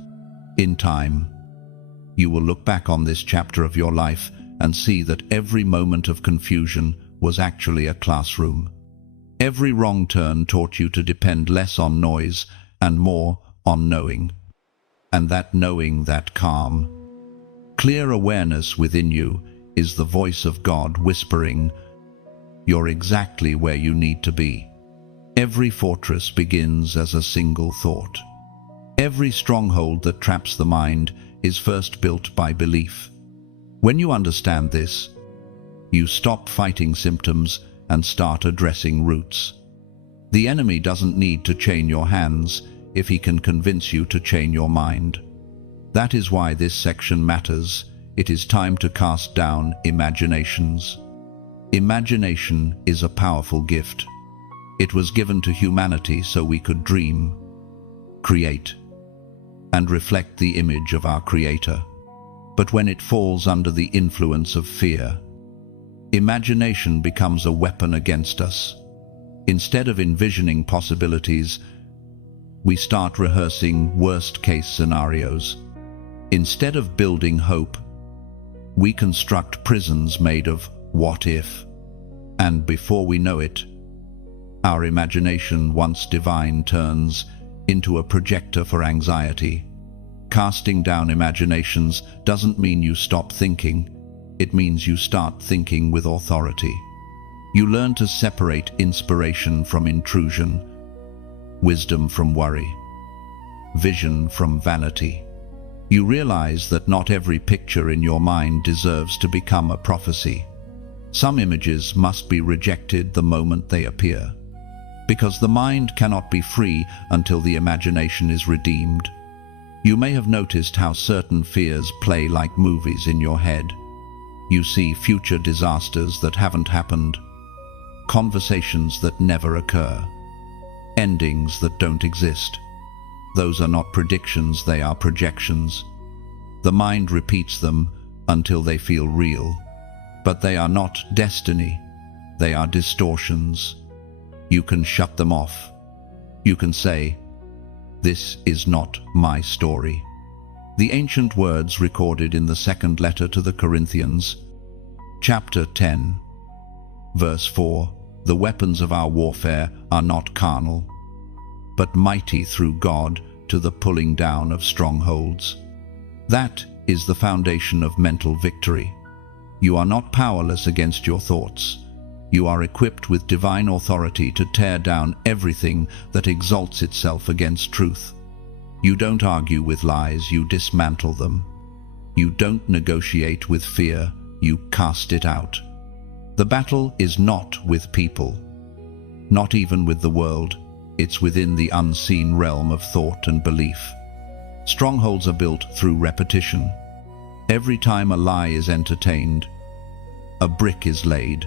In time, you will look back on this chapter of your life and see that every moment of confusion was actually a classroom. Every wrong turn taught you to depend less on noise and more on knowing. And that knowing, that calm, clear awareness within you is the voice of God whispering, "You're exactly where you need to be." Every fortress begins as a single thought. Every stronghold that traps the mind is first built by belief. When you understand this, you stop fighting symptoms and start addressing roots. The enemy doesn't need to chain your hands if he can convince you to chain your mind. That is why this section matters. It is time to cast down imaginations. Imagination is a powerful gift. It was given to humanity so we could dream, create, and reflect the image of our Creator. But when it falls under the influence of fear, imagination becomes a weapon against us. Instead of envisioning possibilities, we start rehearsing worst-case scenarios. Instead of building hope, we construct prisons made of what if. And before we know it, our imagination, once divine, turns into a projector for anxiety. Casting down imaginations doesn't mean you stop thinking. It means you start thinking with authority. You learn to separate inspiration from intrusion, wisdom from worry, vision from vanity. You realize that not every picture in your mind deserves to become a prophecy. Some images must be rejected the moment they appear, because the mind cannot be free until the imagination is redeemed. You may have noticed how certain fears play like movies in your head. You see future disasters that haven't happened, conversations that never occur, endings that don't exist. Those are not predictions, they are projections. The mind repeats them until they feel real, but they are not destiny, they are distortions. You can shut them off. You can say, "This is not my story." The ancient words recorded in the second letter to the Corinthians, chapter 10, verse 4, "The weapons of our warfare are not carnal, but mighty through God to the pulling down of strongholds." That is the foundation of mental victory. You are not powerless against your thoughts. You are equipped with divine authority to tear down everything that exalts itself against truth. You don't argue with lies, you dismantle them. You don't negotiate with fear, you cast it out. The battle is not with people, not even with the world. It's within the unseen realm of thought and belief. Strongholds are built through repetition. Every time a lie is entertained, a brick is laid.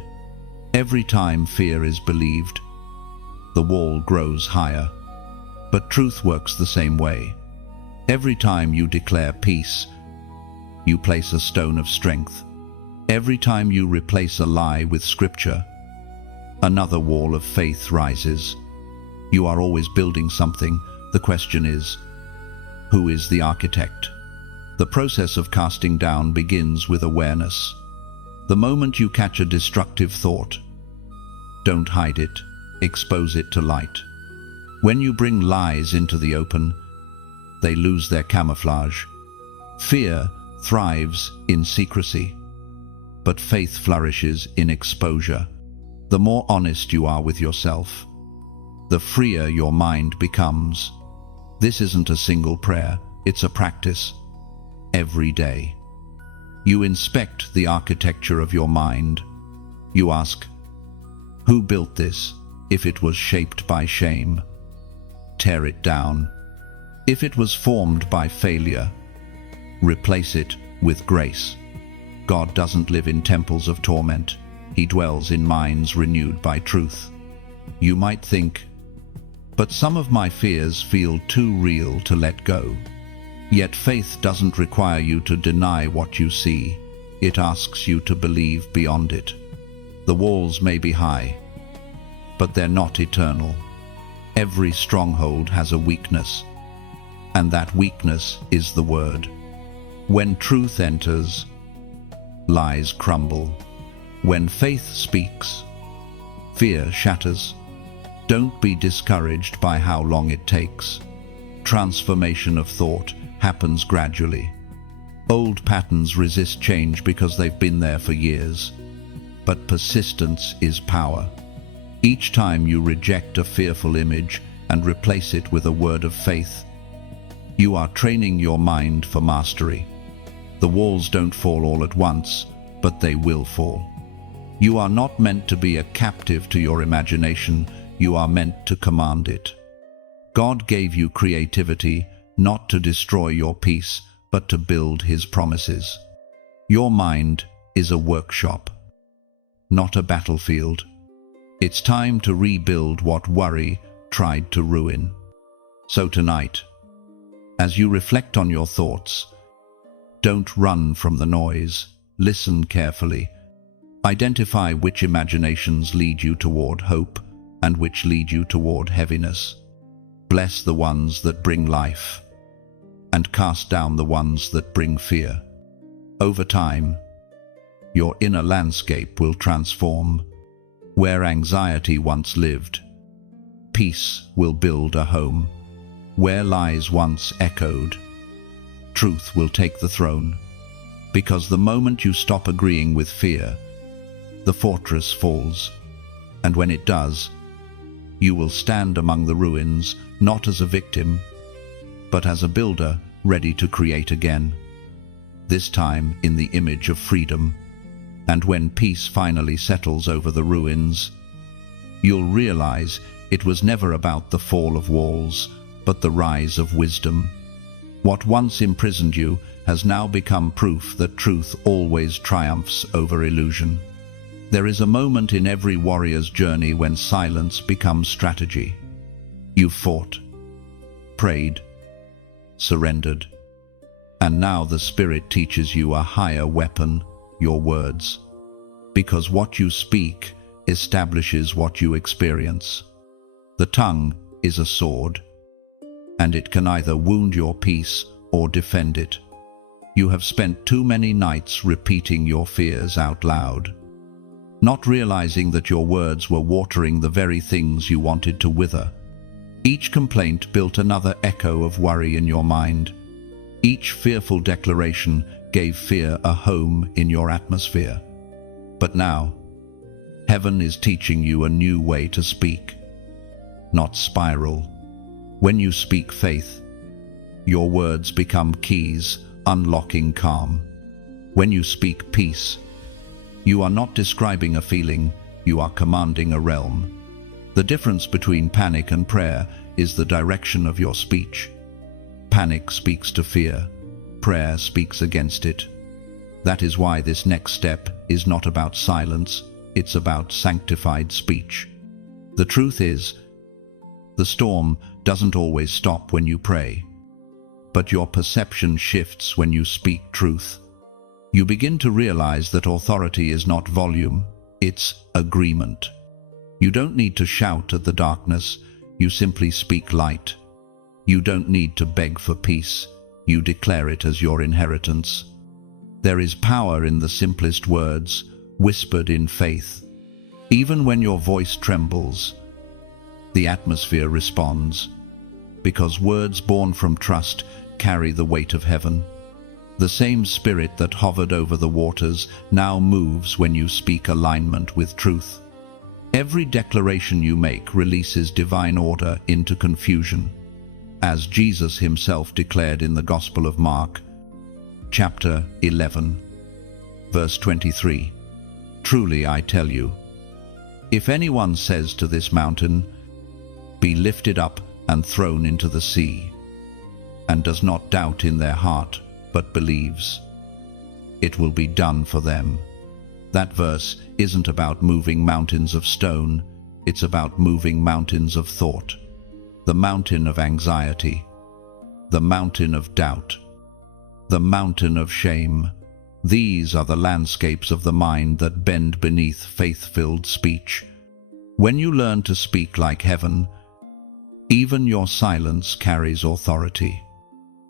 Every time fear is believed, the wall grows higher. But truth works the same way. Every time you declare peace, you place a stone of strength. Every time you replace a lie with scripture, another wall of faith rises. You are always building something. The question is, who is the architect? The process of casting down begins with awareness. The moment you catch a destructive thought, don't hide it, expose it to light. When you bring lies into the open, they lose their camouflage. Fear thrives in secrecy, but faith flourishes in exposure. The more honest you are with yourself, the freer your mind becomes. This isn't a single prayer, it's a practice. Every day, you inspect the architecture of your mind. You ask, who built this? If it was shaped by shame, tear it down. If it was formed by failure, replace it with grace. God doesn't live in temples of torment. He dwells in minds renewed by truth. You might think, but some of my fears feel too real to let go. Yet faith doesn't require you to deny what you see. It asks you to believe beyond it. The walls may be high, but they're not eternal. Every stronghold has a weakness, and that weakness is the word. When truth enters, lies crumble. When faith speaks, fear shatters. Don't be discouraged by how long it takes. Transformation of thought happens gradually. Old patterns resist change because they've been there for years. But persistence is power. Each time you reject a fearful image and replace it with a word of faith, you are training your mind for mastery. The walls don't fall all at once, but they will fall. You are not meant to be a captive to your imagination. You are meant to command it. God gave you creativity not to destroy your peace, but to build His promises. Your mind is a workshop, not a battlefield. It's time to rebuild what worry tried to ruin. So tonight, as you reflect on your thoughts, don't run from the noise. Listen carefully. Identify which imaginations lead you toward hope and which lead you toward heaviness. Bless the ones that bring life, and cast down the ones that bring fear. Over time, your inner landscape will transform. Where anxiety once lived, peace will build a home. Where lies once echoed, truth will take the throne. Because the moment you stop agreeing with fear, the fortress falls. And when it does, you will stand among the ruins, not as a victim, but as a builder ready to create again. This time in the image of freedom. And when peace finally settles over the ruins, you'll realize it was never about the fall of walls, but the rise of wisdom. What once imprisoned you has now become proof that truth always triumphs over illusion. There is a moment in every warrior's journey when silence becomes strategy. You've fought, prayed, surrendered, and now the Spirit teaches you a higher weapon, your words. Because what you speak establishes what you experience. The tongue is a sword, and it can either wound your peace or defend it. You have spent too many nights repeating your fears out loud, not realizing that your words were watering the very things you wanted to wither. Each complaint built another echo of worry in your mind. Each fearful declaration gave fear a home in your atmosphere. But now, heaven is teaching you a new way to speak, not spiral. When you speak faith, your words become keys, unlocking calm. When you speak peace, You are not describing a feeling, you are commanding a realm. The difference between panic and prayer is the direction of your speech. Panic speaks to fear, prayer speaks against it. That is why this next step is not about silence, it's about sanctified speech. The truth is, the storm doesn't always stop when you pray, but your perception shifts when you speak truth. You begin to realize that authority is not volume, it's agreement. You don't need to shout at the darkness, you simply speak light. You don't need to beg for peace, you declare it as your inheritance. There is power in the simplest words, whispered in faith. Even when your voice trembles, the atmosphere responds, because words born from trust carry the weight of heaven. The same spirit that hovered over the waters now moves when you speak alignment with truth. Every declaration you make releases divine order into confusion, as Jesus himself declared in the Gospel of Mark, chapter 11, verse 23. Truly I tell you, if anyone says to this mountain, be lifted up and thrown into the sea, and does not doubt in their heart, but believes, it will be done for them. That verse isn't about moving mountains of stone, it's about moving mountains of thought. The mountain of anxiety, the mountain of doubt, the mountain of shame. These are the landscapes of the mind that bend beneath faith-filled speech. When you learn to speak like heaven, even your silence carries authority.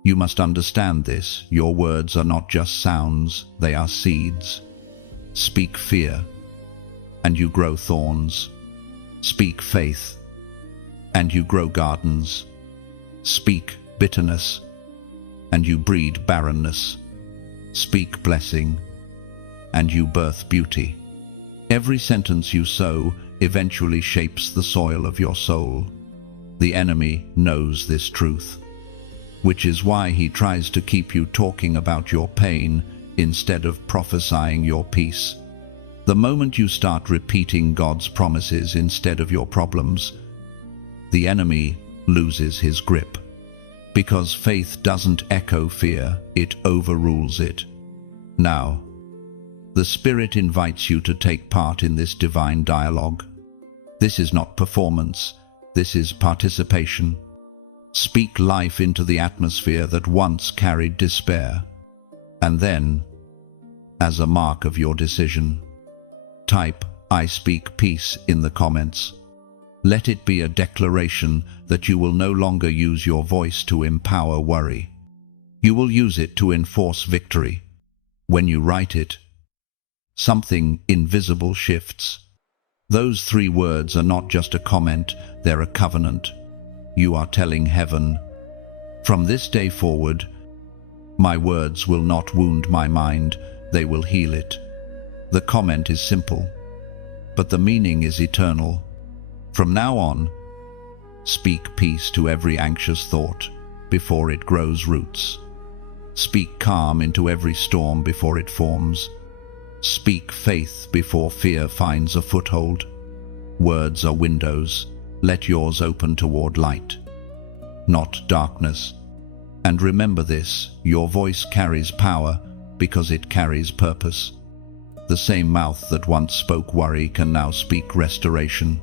You must understand this. Your words are not just sounds, they are seeds. Speak fear, and you grow thorns. Speak faith, and you grow gardens. Speak bitterness, and you breed barrenness. Speak blessing, and you birth beauty. Every sentence you sow eventually shapes the soil of your soul. The enemy knows this truth, which is why he tries to keep you talking about your pain instead of prophesying your peace. The moment you start repeating God's promises instead of your problems, the enemy loses his grip. Because faith doesn't echo fear, it overrules it. Now, the Spirit invites you to take part in this divine dialogue. This is not performance, this is participation. Speak life into the atmosphere that once carried despair. And then, as a mark of your decision, type, I speak peace in the comments. Let it be a declaration that you will no longer use your voice to empower worry. You will use it to enforce victory. When you write it, something invisible shifts. Those 3 words are not just a comment, they're a covenant. You are telling heaven, from this day forward, my words will not wound my mind, they will heal it. The comment is simple, but the meaning is eternal. From now on, speak peace to every anxious thought before it grows roots. Speak calm into every storm before it forms. Speak faith before fear finds a foothold. Words are windows. Let yours open toward light, not darkness. And remember this, your voice carries power because it carries purpose. The same mouth that once spoke worry can now speak restoration.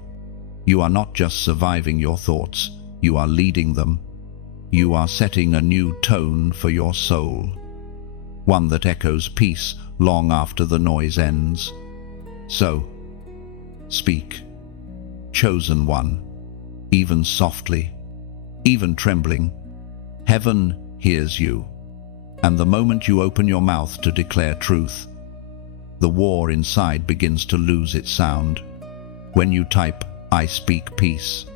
You are not just surviving your thoughts, you are leading them. You are setting a new tone for your soul, one that echoes peace long after the noise ends. So, speak, chosen one, even softly, even trembling. Heaven hears you, and the moment you open your mouth to declare truth, the war inside begins to lose its sound. When you type, I speak peace,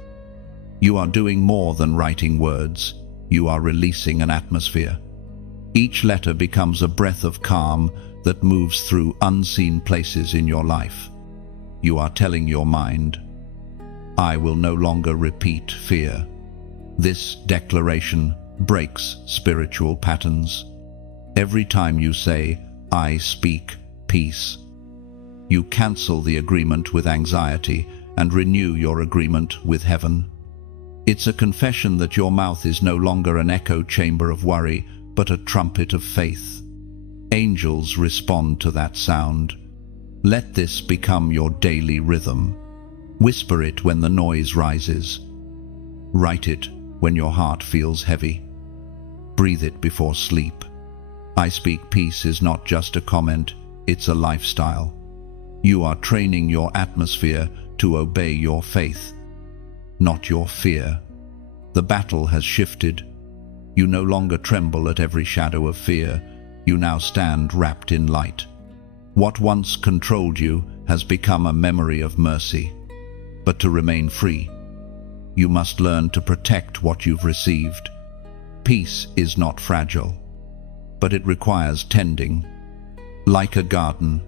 you are doing more than writing words. You are releasing an atmosphere. Each letter becomes a breath of calm that moves through unseen places in your life. You are telling your mind, I will no longer repeat fear. This declaration breaks spiritual patterns. Every time you say, I speak peace, You cancel the agreement with anxiety and renew your agreement with heaven. It's a confession that your mouth is no longer an echo chamber of worry, but a trumpet of faith. Angels respond to that sound. Let this become your daily rhythm. Whisper it when the noise rises. Write it when your heart feels heavy. Breathe it before sleep. I speak peace is not just a comment, it's a lifestyle. You are training your atmosphere to obey your faith, not your fear. The battle has shifted. You no longer tremble at every shadow of fear. You now stand wrapped in light. What once controlled you has become a memory of mercy. But to remain free, you must learn to protect what you've received. Peace is not fragile, but it requires tending. Like a garden,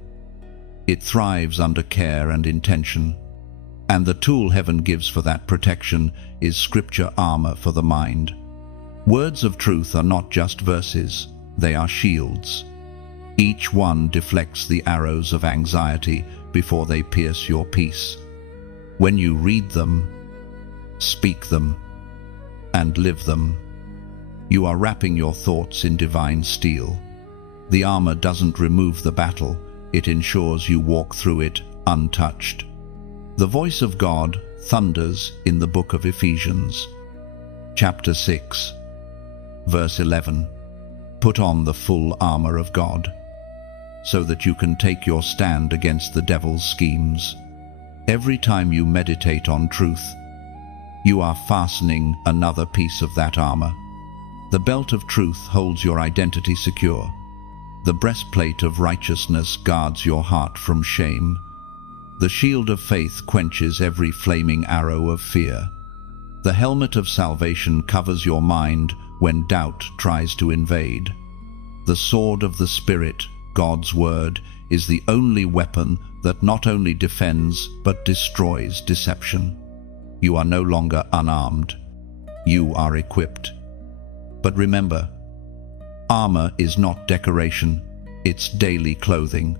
it thrives under care and intention. And the tool heaven gives for that protection is scripture armor for the mind. Words of truth are not just verses, they are shields. Each one deflects the arrows of anxiety before they pierce your peace. When you read them, speak them, and live them, you are wrapping your thoughts in divine steel. The armor doesn't remove the battle, it ensures you walk through it untouched. The voice of God thunders in the book of Ephesians, chapter 6, verse 11. Put on the full armor of God, so that you can take your stand against the devil's schemes. Every time you meditate on truth, you are fastening another piece of that armor. The belt of truth holds your identity secure. The breastplate of righteousness guards your heart from shame. The shield of faith quenches every flaming arrow of fear. The helmet of salvation covers your mind when doubt tries to invade. The sword of the Spirit, God's word, is the only weapon that not only defends but destroys deception. You are no longer unarmed. You are equipped. But remember, armor is not decoration, it's daily clothing.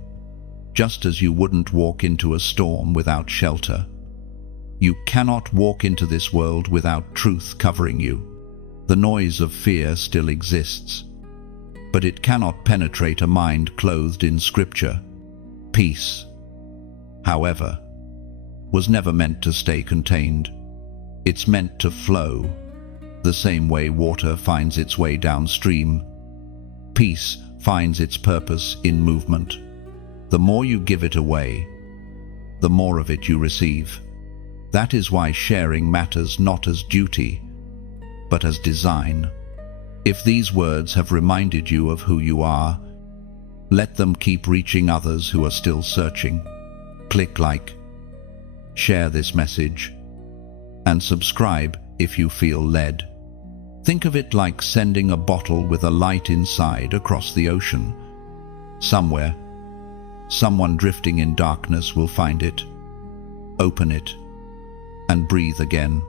Just as you wouldn't walk into a storm without shelter, you cannot walk into this world without truth covering you. The noise of fear still exists, but it cannot penetrate a mind clothed in Scripture. Peace, however, was never meant to stay contained. It's meant to flow, the same way water finds its way downstream. Peace finds its purpose in movement. The more you give it away, the more of it you receive. That is why sharing matters not as duty, but as design. If these words have reminded you of who you are, let them keep reaching others who are still searching. Click like, share this message, and subscribe if you feel led. Think of it like sending a bottle with a light inside across the ocean. Somewhere, someone drifting in darkness will find it, open it, and breathe again.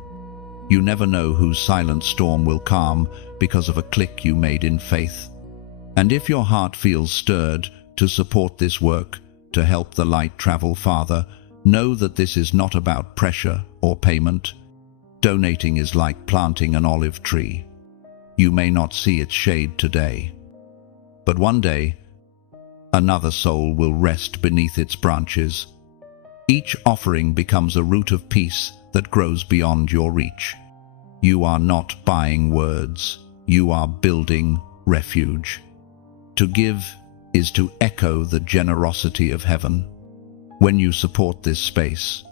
You never know whose silent storm will calm because of a click you made in faith. And if your heart feels stirred to support this work, to help the light travel farther, know that this is not about pressure or payment. Donating is like planting an olive tree. You may not see its shade today, but one day, another soul will rest beneath its branches. Each offering becomes a root of peace that grows beyond your reach. You are not buying words, you are building refuge. To give is to echo the generosity of heaven. When you support this space,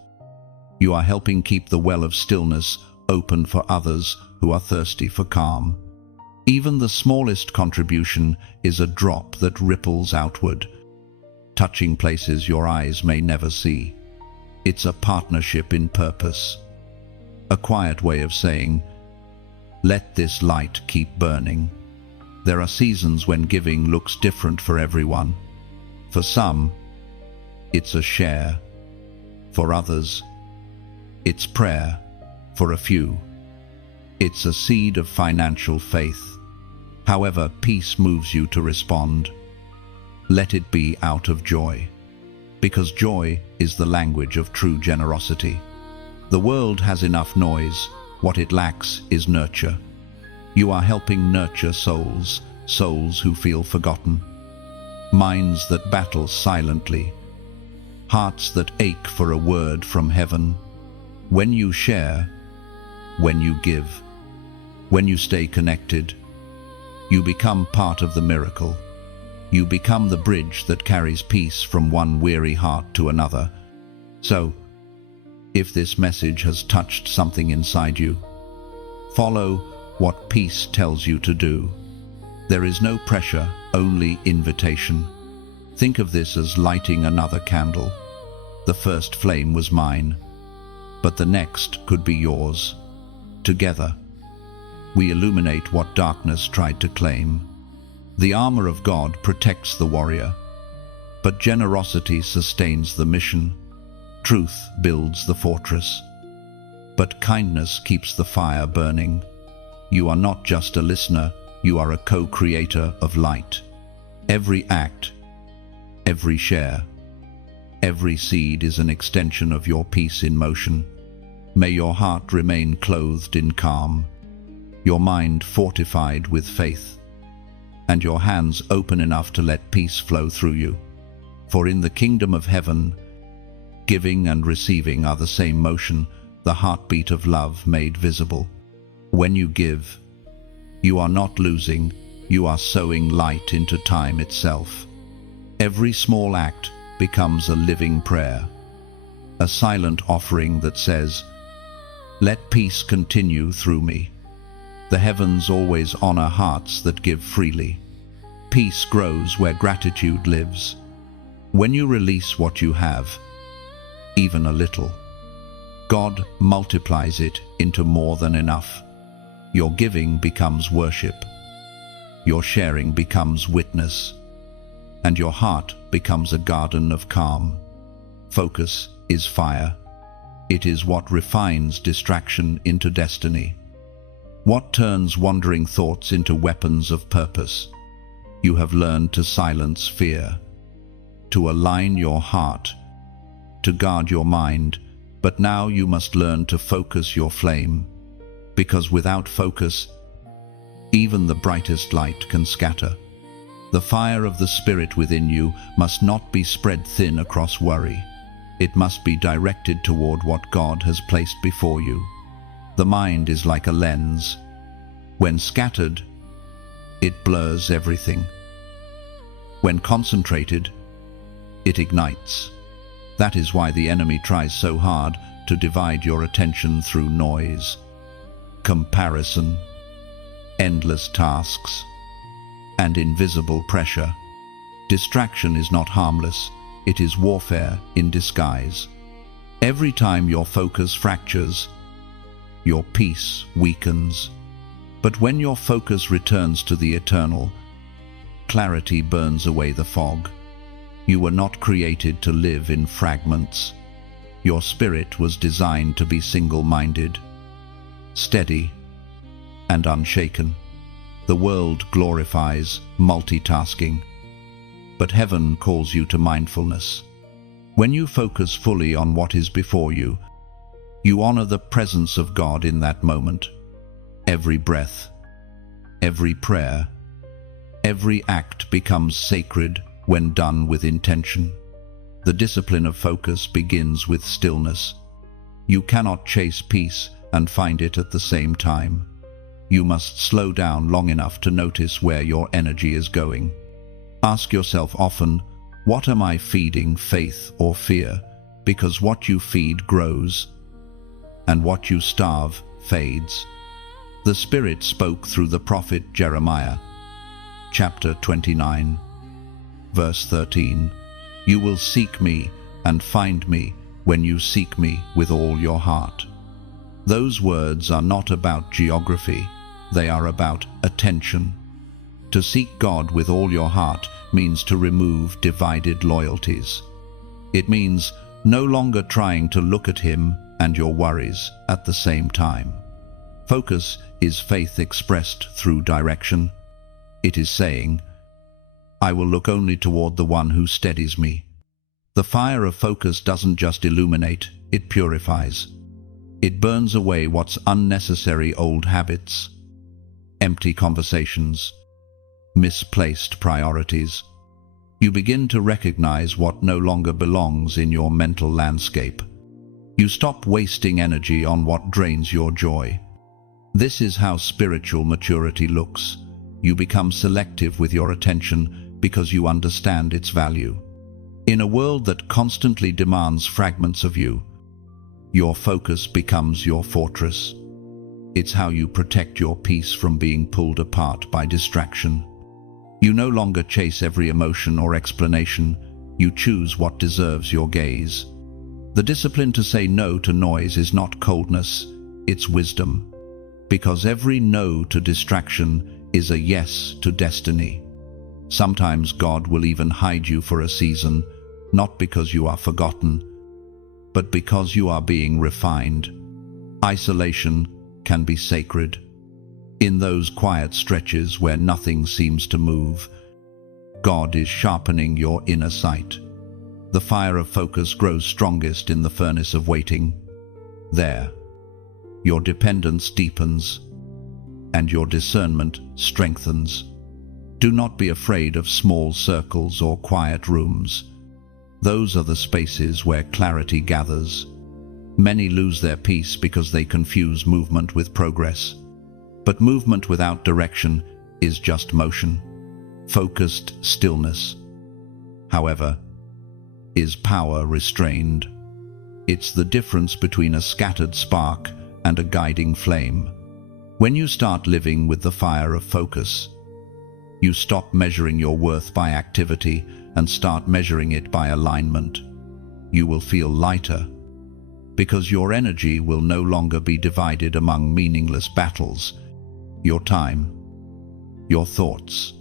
you are helping keep the well of stillness open for others who are thirsty for calm. Even the smallest contribution is a drop that ripples outward, touching places your eyes may never see. It's a partnership in purpose, a quiet way of saying, let this light keep burning. There are seasons when giving looks different for everyone. For some, it's a share. For others, it's prayer. For a few, it's a seed of financial faith. However peace moves you to respond, let it be out of joy. because joy is the language of true generosity. The world has enough noise. What it lacks is nurture. You are helping nurture souls, souls who feel forgotten, minds that battle silently, hearts that ache for a word from heaven. When you share, when you give, when you stay connected, you become part of the miracle. You become the bridge that carries peace from one weary heart to another. So, if this message has touched something inside you, follow what peace tells you to do. There is no pressure, only invitation. Think of this as lighting another candle. The first flame was mine, but the next could be yours. Together, we illuminate what darkness tried to claim. The armor of God protects the warrior, but generosity sustains the mission. Truth builds the fortress, but kindness keeps the fire burning. You are not just a listener, you are a co-creator of light. Every act, every share, every seed is an extension of your peace in motion. May your heart remain clothed in calm, your mind fortified with faith, and your hands open enough to let peace flow through you. For in the kingdom of heaven, giving and receiving are the same motion, the heartbeat of love made visible. When you give, you are not losing, you are sowing light into time itself. Every small act becomes a living prayer, a silent offering that says, "Let peace continue through me." The heavens always honor hearts that give freely. Peace grows where gratitude lives. When you release what you have, even a little, God multiplies it into more than enough. Your giving becomes worship, your sharing becomes witness, and your heart becomes a garden of calm. Focus is fire. It is what refines distraction into destiny, what turns wandering thoughts into weapons of purpose. You have learned to silence fear, to align your heart, to guard your mind, but now you must learn to focus your flame, because without focus, even the brightest light can scatter. The fire of the Spirit within you must not be spread thin across worry. It must be directed toward what God has placed before you. The mind is like a lens. When scattered, it blurs everything. When concentrated, it ignites. That is why the enemy tries so hard to divide your attention through noise, comparison, endless tasks, and invisible pressure. Distraction is not harmless, it is warfare in disguise. Every time your focus fractures, your peace weakens. But when your focus returns to the eternal, clarity burns away the fog. You were not created to live in fragments. Your spirit was designed to be single-minded, steady, and unshaken. The world glorifies multitasking, but heaven calls you to mindfulness. When you focus fully on what is before you, you honor the presence of God in that moment. Every breath, every prayer, every act becomes sacred when done with intention. The discipline of focus begins with stillness. You cannot chase peace and find it at the same time. You must slow down long enough to notice where your energy is going. Ask yourself often, what am I feeding, faith or fear? Because what you feed grows, and what you starve fades. The Spirit spoke through the prophet Jeremiah, chapter 29, verse 13. You will seek me and find me when you seek me with all your heart. Those words are not about geography, they are about attention. To seek God with all your heart means to remove divided loyalties. It means no longer trying to look at Him and your worries at the same time. Focus is faith expressed through direction. It is saying, I will look only toward the one who steadies me. The fire of focus doesn't just illuminate, it purifies. It burns away what's unnecessary: old habits, empty conversations, misplaced priorities. You begin to recognize what no longer belongs in your mental landscape. You stop wasting energy on what drains your joy. This is how spiritual maturity looks. You become selective with your attention because you understand its value. In a world that constantly demands fragments of you, your focus becomes your fortress. It's how you protect your peace from being pulled apart by distraction. You no longer chase every emotion or explanation. You choose what deserves your gaze. The discipline to say no to noise is not coldness, it's wisdom. Because every no to distraction is a yes to destiny. Sometimes God will even hide you for a season, not because you are forgotten, but because you are being refined. Isolation can be sacred. In those quiet stretches where nothing seems to move, God is sharpening your inner sight. The fire of focus grows strongest in the furnace of waiting. There, your dependence deepens and your discernment strengthens. Do not be afraid of small circles or quiet rooms. Those are the spaces where clarity gathers. Many lose their peace because they confuse movement with progress. But movement without direction is just motion. Focused stillness, however, is power restrained. It's the difference between a scattered spark and a guiding flame. When you start living with the fire of focus, you stop measuring your worth by activity and start measuring it by alignment. You will feel lighter because your energy will no longer be divided among meaningless battles. Your time, your thoughts,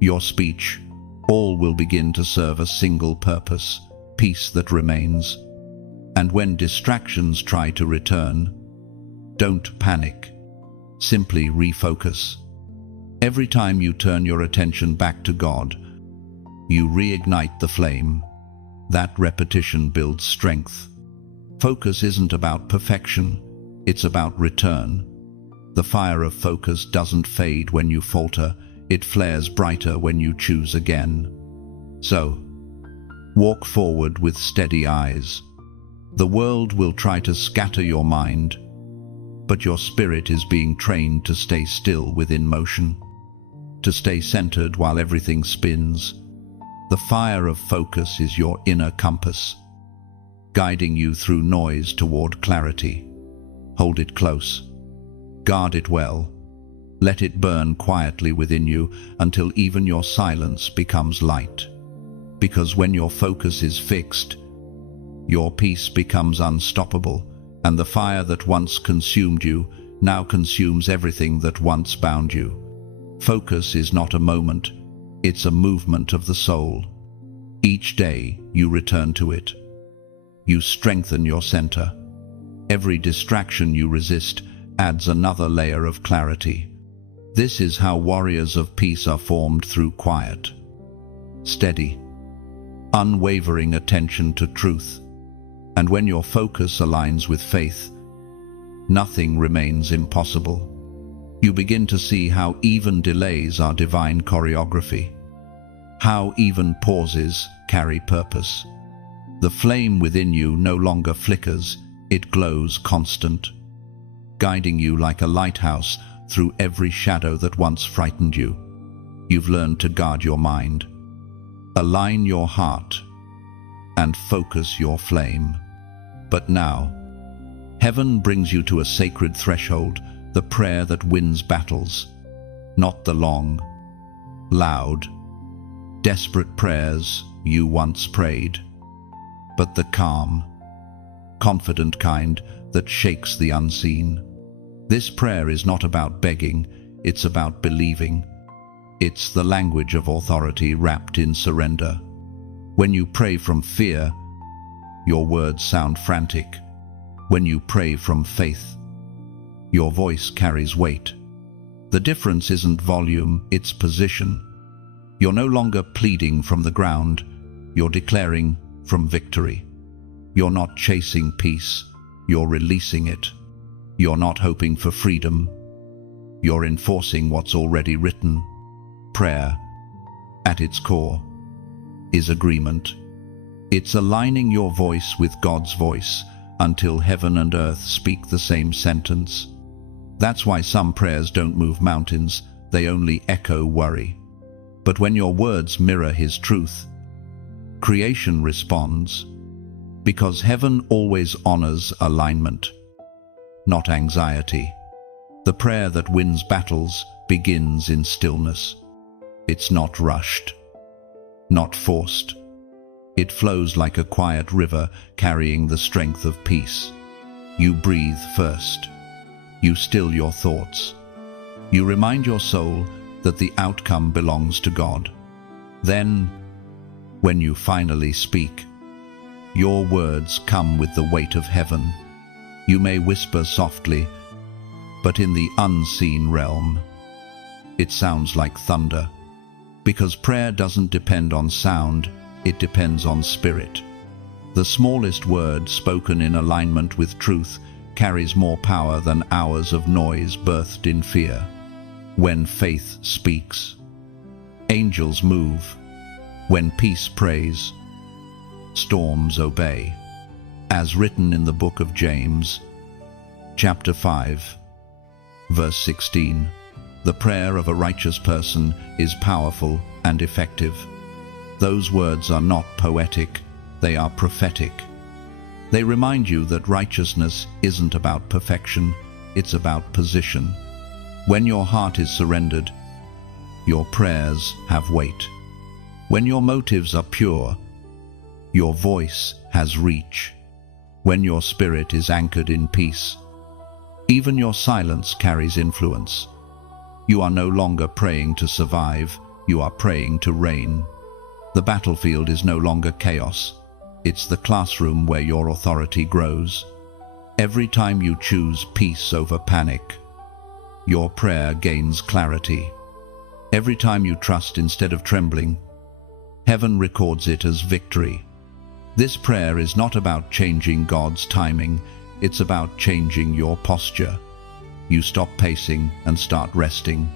your speech, all will begin to serve a single purpose: peace that remains. And when distractions try to return, don't panic. Simply refocus. Every time you turn your attention back to God, you reignite the flame. That repetition builds strength. Focus isn't about perfection, it's about return. The fire of focus doesn't fade when you falter, it flares brighter when you choose again. So, walk forward with steady eyes. The world will try to scatter your mind, but your spirit is being trained to stay still within motion, to stay centered while everything spins. The fire of focus is your inner compass, guiding you through noise toward clarity. Hold it close. Guard it well. Let it burn quietly within you until even your silence becomes light. Because when your focus is fixed, your peace becomes unstoppable, and the fire that once consumed you now consumes everything that once bound you. Focus is not a moment, it's a movement of the soul. Each day you return to it. You strengthen your center. Every distraction you resist adds another layer of clarity. This is how warriors of peace are formed: through quiet, steady, unwavering attention to truth. And when your focus aligns with faith, nothing remains impossible. You begin to see how even delays are divine choreography, how even pauses carry purpose. The flame within you no longer flickers, it glows constant, guiding you like a lighthouse through every shadow that once frightened you. You've learned to guard your mind, align your heart, and focus your flame. But now, heaven brings you to a sacred threshold, the prayer that wins battles. Not the long, loud, desperate prayers you once prayed, but the calm, confident kind that shakes the unseen. This prayer is not about begging, it's about believing. It's the language of authority wrapped in surrender. When you pray from fear, your words sound frantic. When you pray from faith, your voice carries weight. The difference isn't volume, it's position. You're no longer pleading from the ground, you're declaring, from victory. You're not chasing peace, you're releasing it. You're not hoping for freedom, you're enforcing what's already written. Prayer, at its core, is agreement. It's aligning your voice with God's voice until heaven and earth speak the same sentence. That's why some prayers don't move mountains, they only echo worry. But when your words mirror His truth, creation responds, because heaven always honors alignment, not anxiety. The prayer that wins battles begins in stillness. It's not rushed, not forced. It flows like a quiet river carrying the strength of peace. You breathe first. You still your thoughts. You remind your soul that the outcome belongs to God. Then, when you finally speak, your words come with the weight of heaven. You may whisper softly, but in the unseen realm, it sounds like thunder. Because prayer doesn't depend on sound, it depends on spirit. The smallest word spoken in alignment with truth carries more power than hours of noise birthed in fear. When faith speaks, angels move. When peace prays, storms obey. As written in the book of James, chapter 5, verse 16, the prayer of a righteous person is powerful and effective. Those words are not poetic, they are prophetic. They remind you that righteousness isn't about perfection, it's about position. When your heart is surrendered, your prayers have weight. When your motives are pure, your voice has reach. When your spirit is anchored in peace, even your silence carries influence. You are no longer praying to survive, you are praying to reign. The battlefield is no longer chaos, it's the classroom where your authority grows. Every time you choose peace over panic, your prayer gains clarity. Every time you trust instead of trembling, heaven records it as victory. This prayer is not about changing God's timing, it's about changing your posture. You stop pacing and start resting.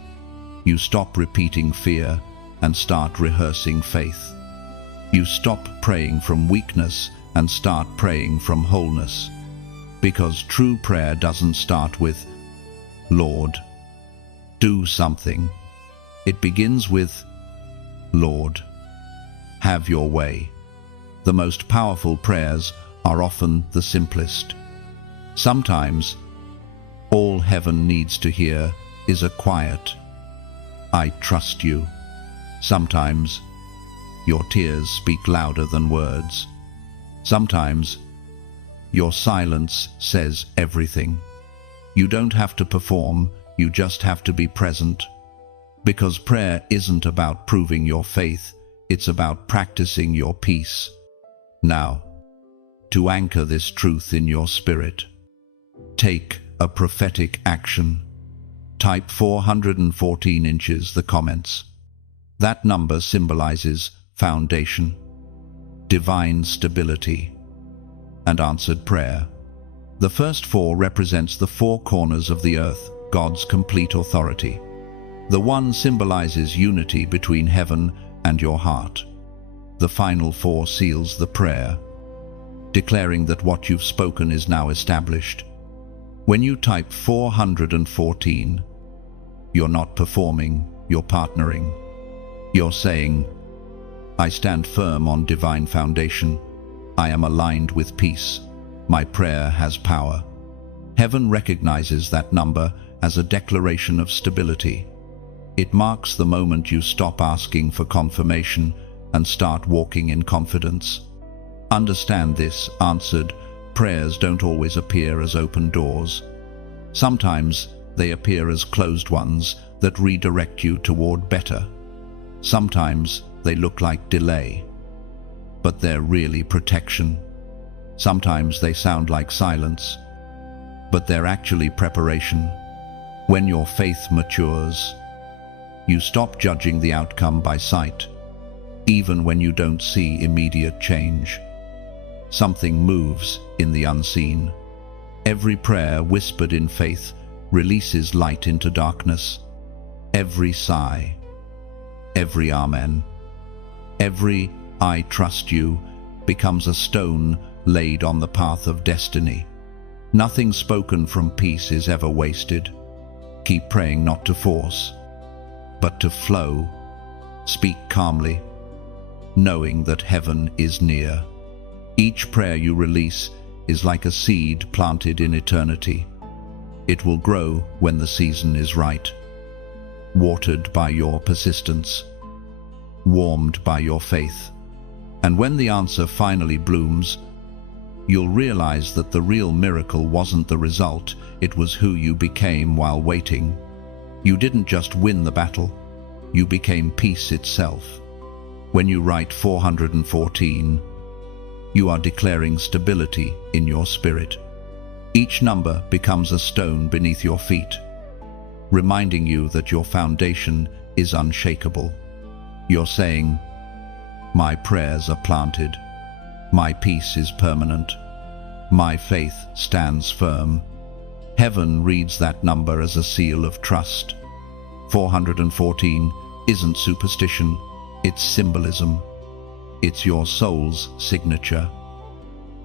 You stop repeating fear and start rehearsing faith. You stop praying from weakness and start praying from wholeness. Because true prayer doesn't start with, Lord, do something. It begins with, Lord, have your way. The most powerful prayers are often the simplest. Sometimes, all heaven needs to hear is a quiet, I trust you. Sometimes, your tears speak louder than words. Sometimes, your silence says everything. You don't have to perform, you just have to be present. Because prayer isn't about proving your faith, it's about practicing your peace. Now, to anchor this truth in your spirit, take a prophetic action. Type 414 inches the comments. That number symbolizes foundation, divine stability, and answered prayer. The first 4 represents the 4 corners of the earth, God's complete authority. The 1 symbolizes unity between heaven and your heart. The final 4 seals the prayer, declaring that what you've spoken is now established. When you type 414, you're not performing, you're partnering. You're saying, I stand firm on divine foundation. I am aligned with peace. My prayer has power. Heaven recognizes that number as a declaration of stability. It marks the moment you stop asking for confirmation and start walking in confidence. Understand this, answered prayers don't always appear as open doors. Sometimes they appear as closed ones that redirect you toward better. Sometimes they look like delay, but they're really protection. Sometimes they sound like silence, but they're actually preparation. When your faith matures, you stop judging the outcome by sight. Even when you don't see immediate change, something moves in the unseen. Every prayer whispered in faith releases light into darkness. Every sigh, every amen, every "I trust you" becomes a stone laid on the path of destiny. Nothing spoken from peace is ever wasted. Keep praying, not to force, but to flow. Speak calmly, knowing that heaven is near. Each prayer you release is like a seed planted in eternity. It will grow when the season is right, watered by your persistence, warmed by your faith. And when the answer finally blooms, you'll realize that the real miracle wasn't the result, it was who you became while waiting. You didn't just win the battle, you became peace itself. When you write 414, you are declaring stability in your spirit. Each number becomes a stone beneath your feet, reminding you that your foundation is unshakable. You're saying, "My prayers are planted. My peace is permanent. My faith stands firm." Heaven reads that number as a seal of trust. 414 isn't superstition, it's symbolism. It's your soul's signature.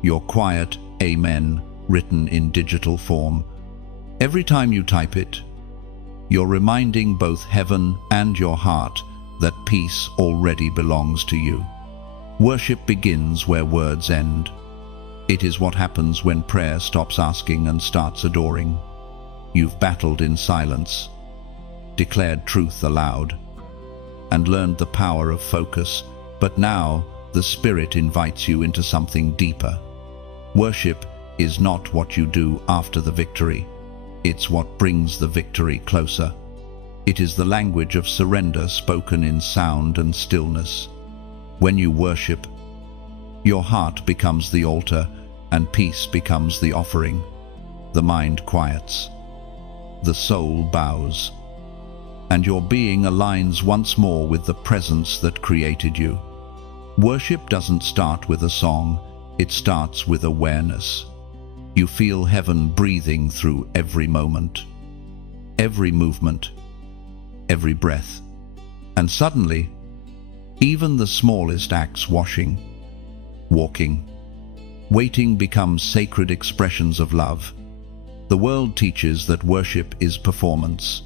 Your quiet amen written in digital form. Every time you type it, you're reminding both heaven and your heart that peace already belongs to you. Worship begins where words end. It is what happens when prayer stops asking and starts adoring. You've battled in silence, declared truth aloud, and learned the power of focus, but now the Spirit invites you into something deeper. Worship is not what you do after the victory. It's what brings the victory closer. It is the language of surrender spoken in sound and stillness. When you worship, your heart becomes the altar and peace becomes the offering. The mind quiets, the soul bows, and your being aligns once more with the presence that created you. Worship doesn't start with a song, it starts with awareness. You feel heaven breathing through every moment, every movement, every breath. And suddenly, even the smallest acts, washing, walking, waiting, become sacred expressions of love. The world teaches that worship is performance,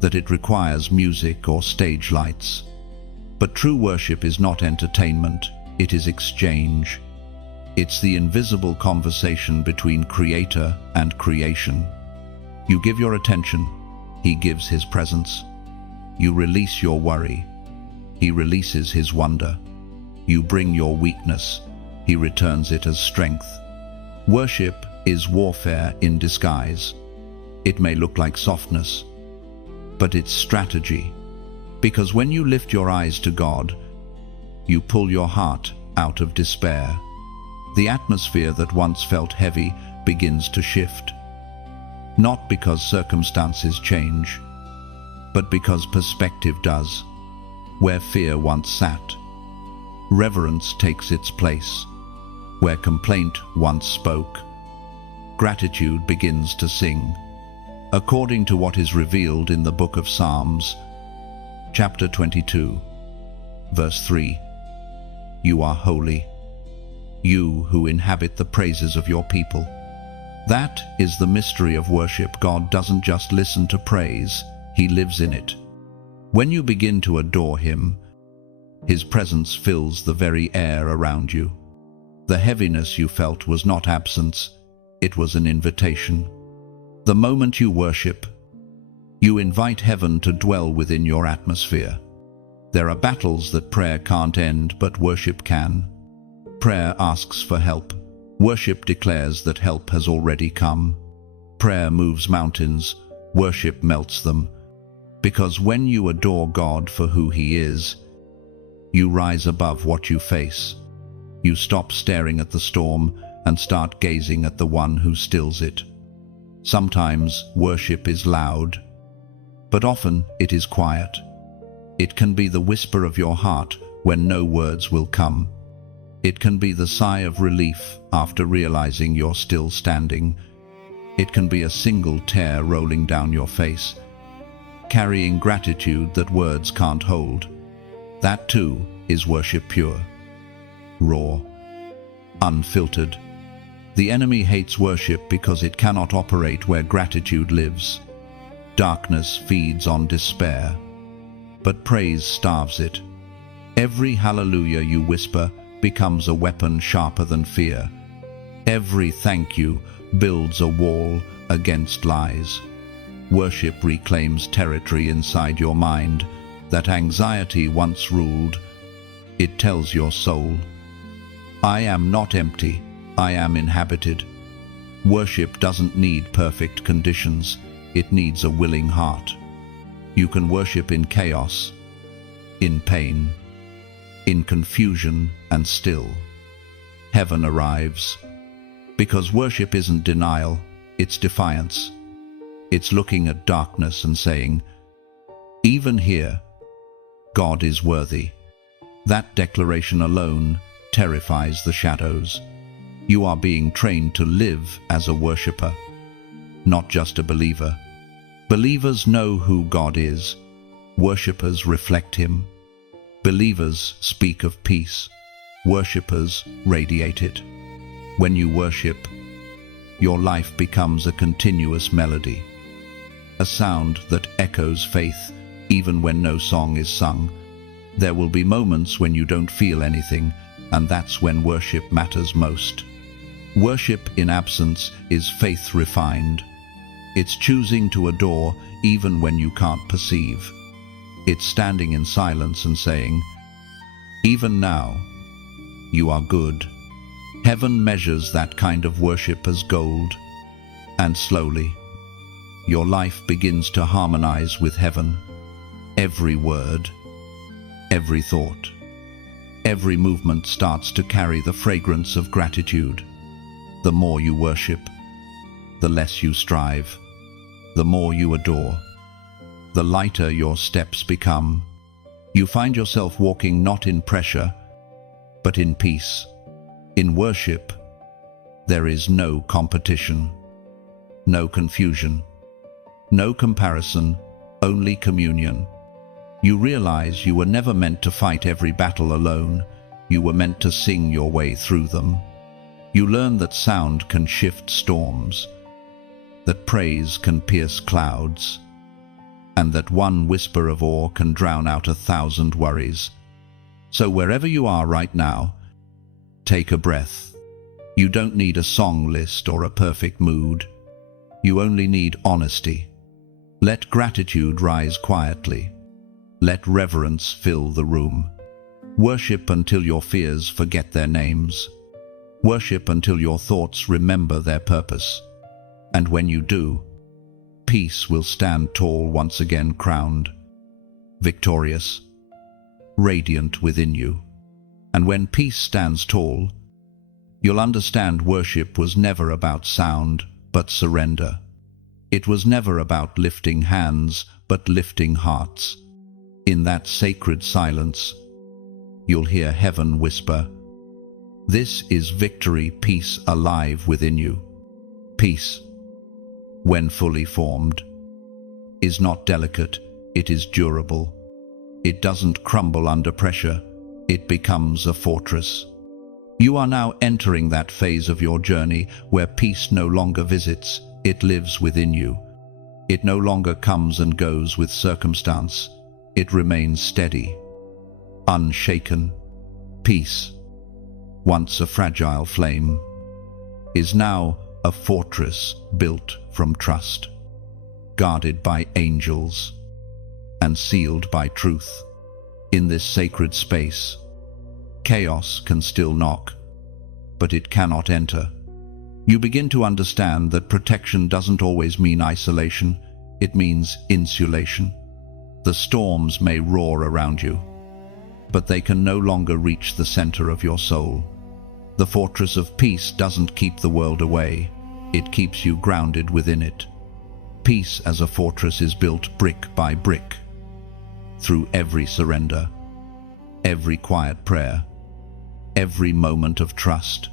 that it requires music or stage lights. But true worship is not entertainment, it is exchange. It's the invisible conversation between Creator and creation. You give your attention, He gives His presence. You release your worry, He releases His wonder. You bring your weakness, He returns it as strength. Worship is warfare in disguise. It may look like softness, but it's strategy. Because when you lift your eyes to God, you pull your heart out of despair. The atmosphere that once felt heavy begins to shift. Not because circumstances change, but because perspective does. Where fear once sat, reverence takes its place. Where complaint once spoke, gratitude begins to sing. According to what is revealed in the book of Psalms, chapter 22, verse 3, "You are holy, you who inhabit the praises of your people." That is the mystery of worship. God doesn't just listen to praise, He lives in it. When you begin to adore Him, His presence fills the very air around you. The heaviness you felt was not absence, it was an invitation. The moment you worship, you invite heaven to dwell within your atmosphere. There are battles that prayer can't end, but worship can. Prayer asks for help. Worship declares that help has already come. Prayer moves mountains, worship melts them. Because when you adore God for who He is, you rise above what you face. You stop staring at the storm and start gazing at the one who stills it. Sometimes worship is loud, but often it is quiet. It can be the whisper of your heart when no words will come. It can be the sigh of relief after realizing you're still standing. It can be a single tear rolling down your face, carrying gratitude that words can't hold. That too is worship pure, raw, unfiltered. The enemy hates worship because it cannot operate where gratitude lives. Darkness feeds on despair, but praise starves it. Every hallelujah you whisper becomes a weapon sharper than fear. Every thank you builds a wall against lies. Worship reclaims territory inside your mind that anxiety once ruled. It tells your soul, I am not empty, I am inhabited. Worship doesn't need perfect conditions, it needs a willing heart. You can worship in chaos, in pain, in confusion, and still heaven arrives. Because worship isn't denial, it's defiance. It's looking at darkness and saying, even here, God is worthy. That declaration alone terrifies the shadows. You are being trained to live as a worshipper, not just a believer. Believers know who God is. Worshippers reflect Him. Believers speak of peace. Worshippers radiate it. When you worship, your life becomes a continuous melody, a sound that echoes faith even when no song is sung. There will be moments when you don't feel anything, and that's when worship matters most. Worship in absence is faith refined. It's choosing to adore even when you can't perceive. It's standing in silence and saying, even now, you are good. Heaven measures that kind of worship as gold, and slowly, your life begins to harmonize with heaven. Every word, every thought, every movement starts to carry the fragrance of gratitude. The more you worship, the less you strive. The more you adore, the lighter your steps become. You find yourself walking not in pressure, but in peace. In worship, there is no competition, no confusion, no comparison, only communion. You realize you were never meant to fight every battle alone. You were meant to sing your way through them. You learn that sound can shift storms, that praise can pierce clouds, and that one whisper of awe can drown out 1,000 worries. So wherever you are right now, take a breath. You don't need a song list or a perfect mood. You only need honesty. Let gratitude rise quietly. Let reverence fill the room. Worship until your fears forget their names. Worship until your thoughts remember their purpose. And when you do, peace will stand tall once again, crowned, victorious, radiant within you. And when peace stands tall, you'll understand worship was never about sound, but surrender. It was never about lifting hands, but lifting hearts. In that sacred silence, you'll hear heaven whisper, this is victory, peace alive within you. Peace, when fully formed, is not delicate, it is durable. It doesn't crumble under pressure, it becomes a fortress. You are now entering that phase of your journey where peace no longer visits, it lives within you. It no longer comes and goes with circumstance, it remains steady, unshaken. Peace, once a fragile flame, is now a fortress built from trust, guarded by angels and sealed by truth. In this sacred space, chaos can still knock, but it cannot enter. You begin to understand that protection doesn't always mean isolation, it means insulation. The storms may roar around you, but they can no longer reach the center of your soul. The fortress of peace doesn't keep the world away, it keeps you grounded within it. Peace as a fortress is built brick by brick, through every surrender, every quiet prayer, every moment of trust.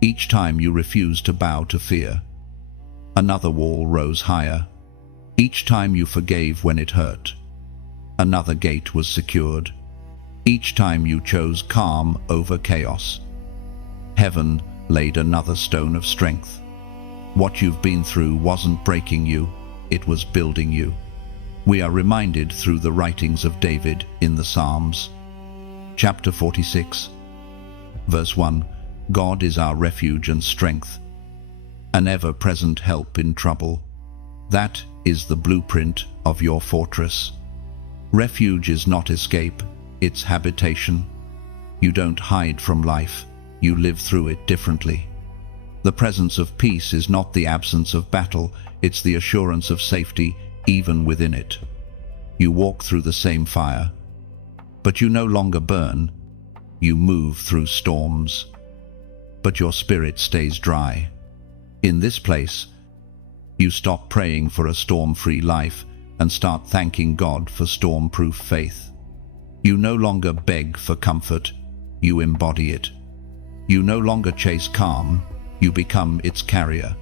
Each time you refused to bow to fear, another wall rose higher. Each time you forgave when it hurt, another gate was secured. Each time you chose calm over chaos, heaven laid another stone of strength. What you've been through wasn't breaking you, it was building you. We are reminded through the writings of David in the Psalms. Chapter 46, verse 1, God is our refuge and strength, an ever-present help in trouble. That is the blueprint of your fortress. Refuge is not escape, it's habitation. You don't hide from life, you live through it differently. The presence of peace is not the absence of battle, it's the assurance of safety even within it. You walk through the same fire, but you no longer burn. You move through storms, but your spirit stays dry. In this place, you stop praying for a storm-free life and start thanking God for storm-proof faith. You no longer beg for comfort, you embody it. You no longer chase calm, you become its carrier.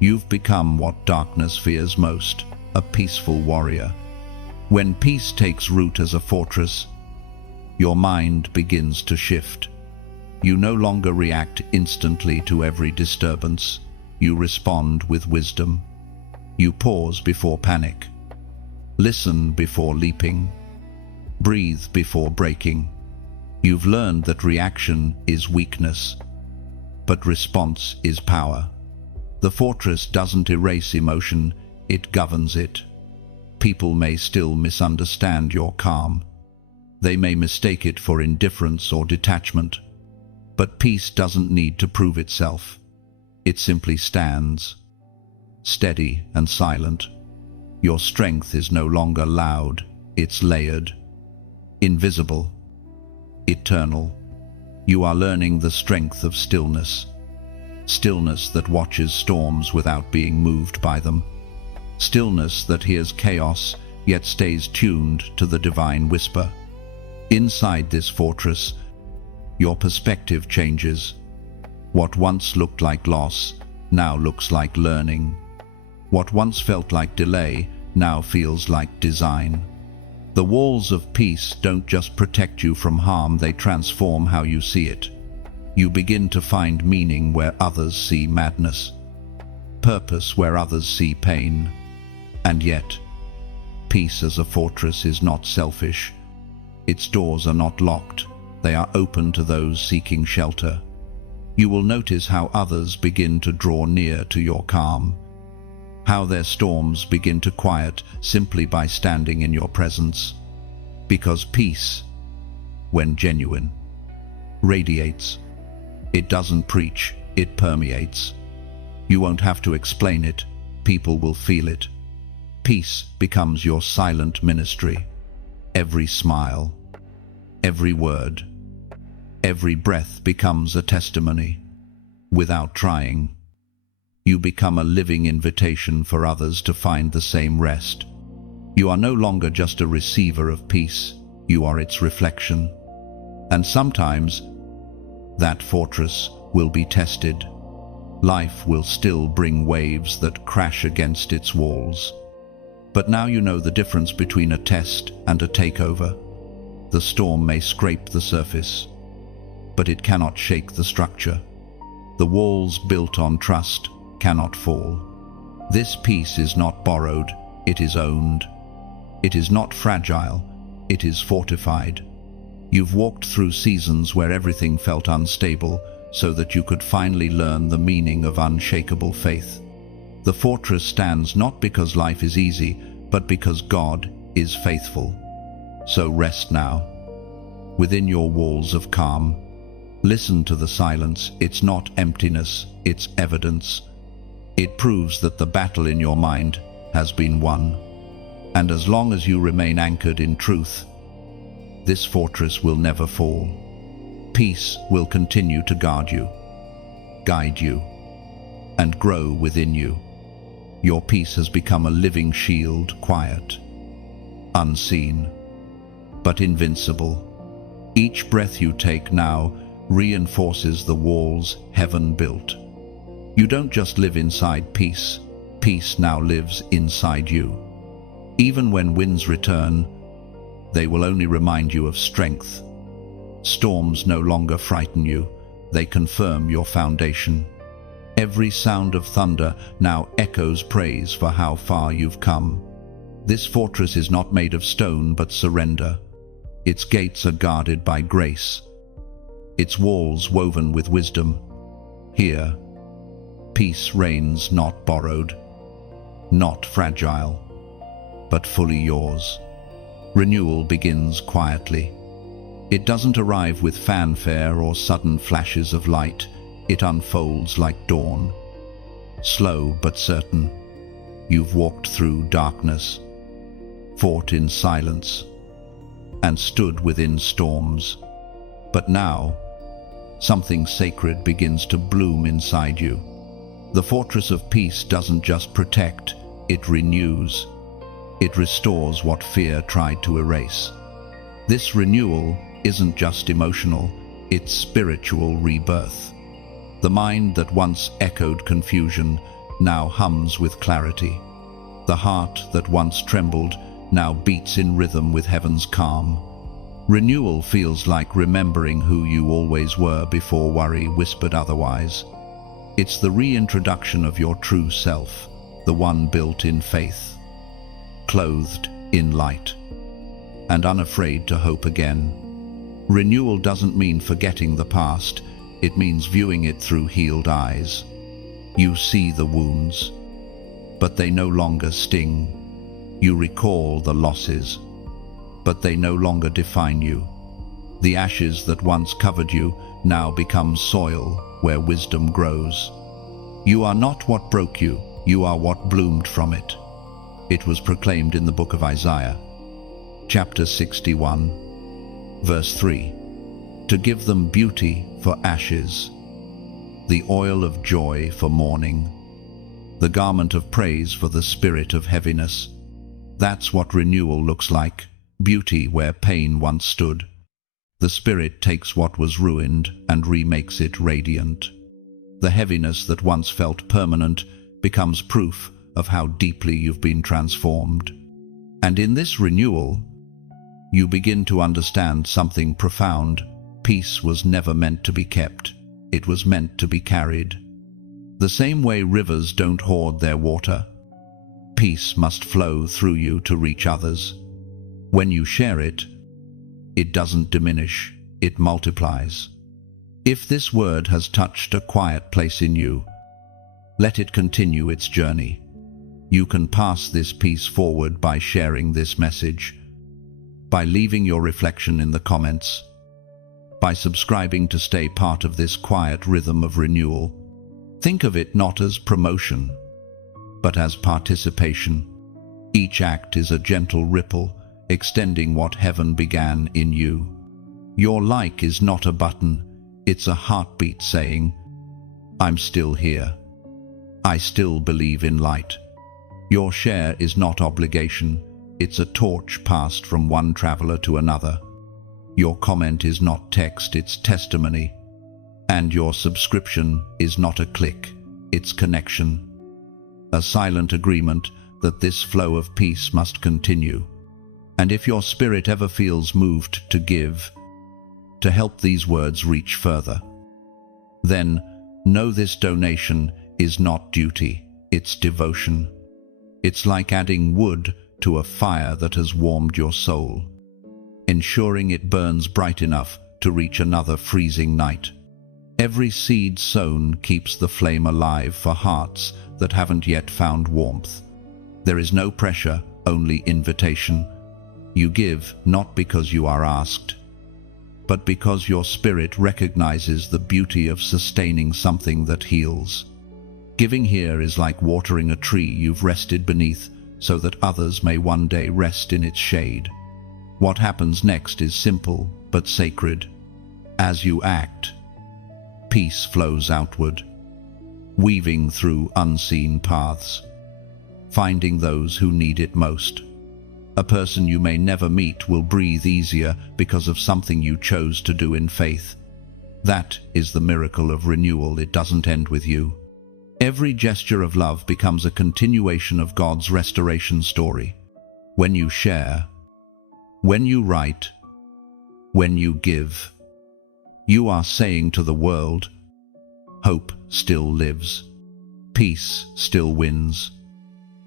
You've become what darkness fears most, a peaceful warrior. When peace takes root as a fortress, your mind begins to shift. You no longer react instantly to every disturbance. You respond with wisdom. You pause before panic. Listen before leaping. Breathe before breaking. You've learned that reaction is weakness, but response is power. The fortress doesn't erase emotion, it governs it. People may still misunderstand your calm. They may mistake it for indifference or detachment. But peace doesn't need to prove itself. It simply stands, steady and silent. Your strength is no longer loud, it's layered, invisible, eternal. You are learning the strength of stillness. Stillness that watches storms without being moved by them. Stillness that hears chaos, yet stays tuned to the divine whisper. Inside this fortress, your perspective changes. What once looked like loss, now looks like learning. What once felt like delay, now feels like design. The walls of peace don't just protect you from harm, they transform how you see it. You begin to find meaning where others see madness, purpose where others see pain. And yet, peace as a fortress is not selfish. Its doors are not locked, they are open to those seeking shelter. You will notice how others begin to draw near to your calm, how their storms begin to quiet simply by standing in your presence. Because peace, when genuine, radiates. It doesn't preach, it permeates. You won't have to explain it, people will feel it. Peace becomes your silent ministry. Every smile, every word, every breath becomes a testimony. Without trying, you become a living invitation for others to find the same rest. You are no longer just a receiver of peace, you are its reflection. And sometimes, that fortress will be tested. Life will still bring waves that crash against its walls. But now you know the difference between a test and a takeover. The storm may scrape the surface, but it cannot shake the structure. The walls built on trust cannot fall. This peace is not borrowed, it is owned. It is not fragile, it is fortified. You've walked through seasons where everything felt unstable, so that you could finally learn the meaning of unshakable faith. The fortress stands not because life is easy, but because God is faithful. So rest now, within your walls of calm. Listen to the silence, it's not emptiness, it's evidence. It proves that the battle in your mind has been won. And as long as you remain anchored in truth, this fortress will never fall. Peace will continue to guard you, guide you, and grow within you. Your peace has become a living shield, quiet, unseen, but invincible. Each breath you take now reinforces the walls heaven built. You don't just live inside peace, peace now lives inside you. Even when winds return, they will only remind you of strength. Storms no longer frighten you, they confirm your foundation. Every sound of thunder now echoes praise for how far you've come. This fortress is not made of stone but surrender. Its gates are guarded by grace, its walls woven with wisdom. Here, peace reigns, not borrowed, not fragile, but fully yours. Renewal begins quietly. It doesn't arrive with fanfare or sudden flashes of light. It unfolds like dawn. Slow but certain. You've walked through darkness, fought in silence, and stood within storms. But now, something sacred begins to bloom inside you. The fortress of peace doesn't just protect, it renews. It restores what fear tried to erase. This renewal isn't just emotional, it's spiritual rebirth. The mind that once echoed confusion now hums with clarity. The heart that once trembled now beats in rhythm with heaven's calm. Renewal feels like remembering who you always were before worry whispered otherwise. It's the reintroduction of your true self, the one built in faith, clothed in light, and unafraid to hope again. Renewal doesn't mean forgetting the past, it means viewing it through healed eyes. You see the wounds, but they no longer sting. You recall the losses, but they no longer define you. The ashes that once covered you now become soil where wisdom grows. You are not what broke you, you are what bloomed from it. It was proclaimed in the book of Isaiah, chapter 61, verse 3, to give them beauty for ashes, the oil of joy for mourning, the garment of praise for the spirit of heaviness. That's what renewal looks like, beauty where pain once stood. The Spirit takes what was ruined and remakes it radiant. The heaviness that once felt permanent becomes proof of how deeply you've been transformed. And in this renewal, you begin to understand something profound. Peace was never meant to be kept, it was meant to be carried. The same way rivers don't hoard their water, peace must flow through you to reach others. When you share it, it doesn't diminish, it multiplies. If this word has touched a quiet place in you, let it continue its journey. You can pass this peace forward by sharing this message, by leaving your reflection in the comments, by subscribing to stay part of this quiet rhythm of renewal. Think of it not as promotion, but as participation. Each act is a gentle ripple, extending what heaven began in you. Your like is not a button, it's a heartbeat saying, I'm still here. I still believe in light. Your share is not obligation, it's a torch passed from one traveler to another. Your comment is not text, it's testimony. And your subscription is not a click, it's connection. A silent agreement that this flow of peace must continue. And if your spirit ever feels moved to give, to help these words reach further, then know this donation is not duty, it's devotion. It's like adding wood to a fire that has warmed your soul, ensuring it burns bright enough to reach another freezing night. Every seed sown keeps the flame alive for hearts that haven't yet found warmth. There is no pressure, only invitation. You give not because you are asked, but because your spirit recognizes the beauty of sustaining something that heals. Giving here is like watering a tree you've rested beneath so that others may one day rest in its shade. What happens next is simple but sacred. As you act, peace flows outward, weaving through unseen paths, finding those who need it most. A person you may never meet will breathe easier because of something you chose to do in faith. That is the miracle of renewal. It doesn't end with you. Every gesture of love becomes a continuation of God's restoration story. When you share, when you write, when you give, you are saying to the world, hope still lives. Peace still wins.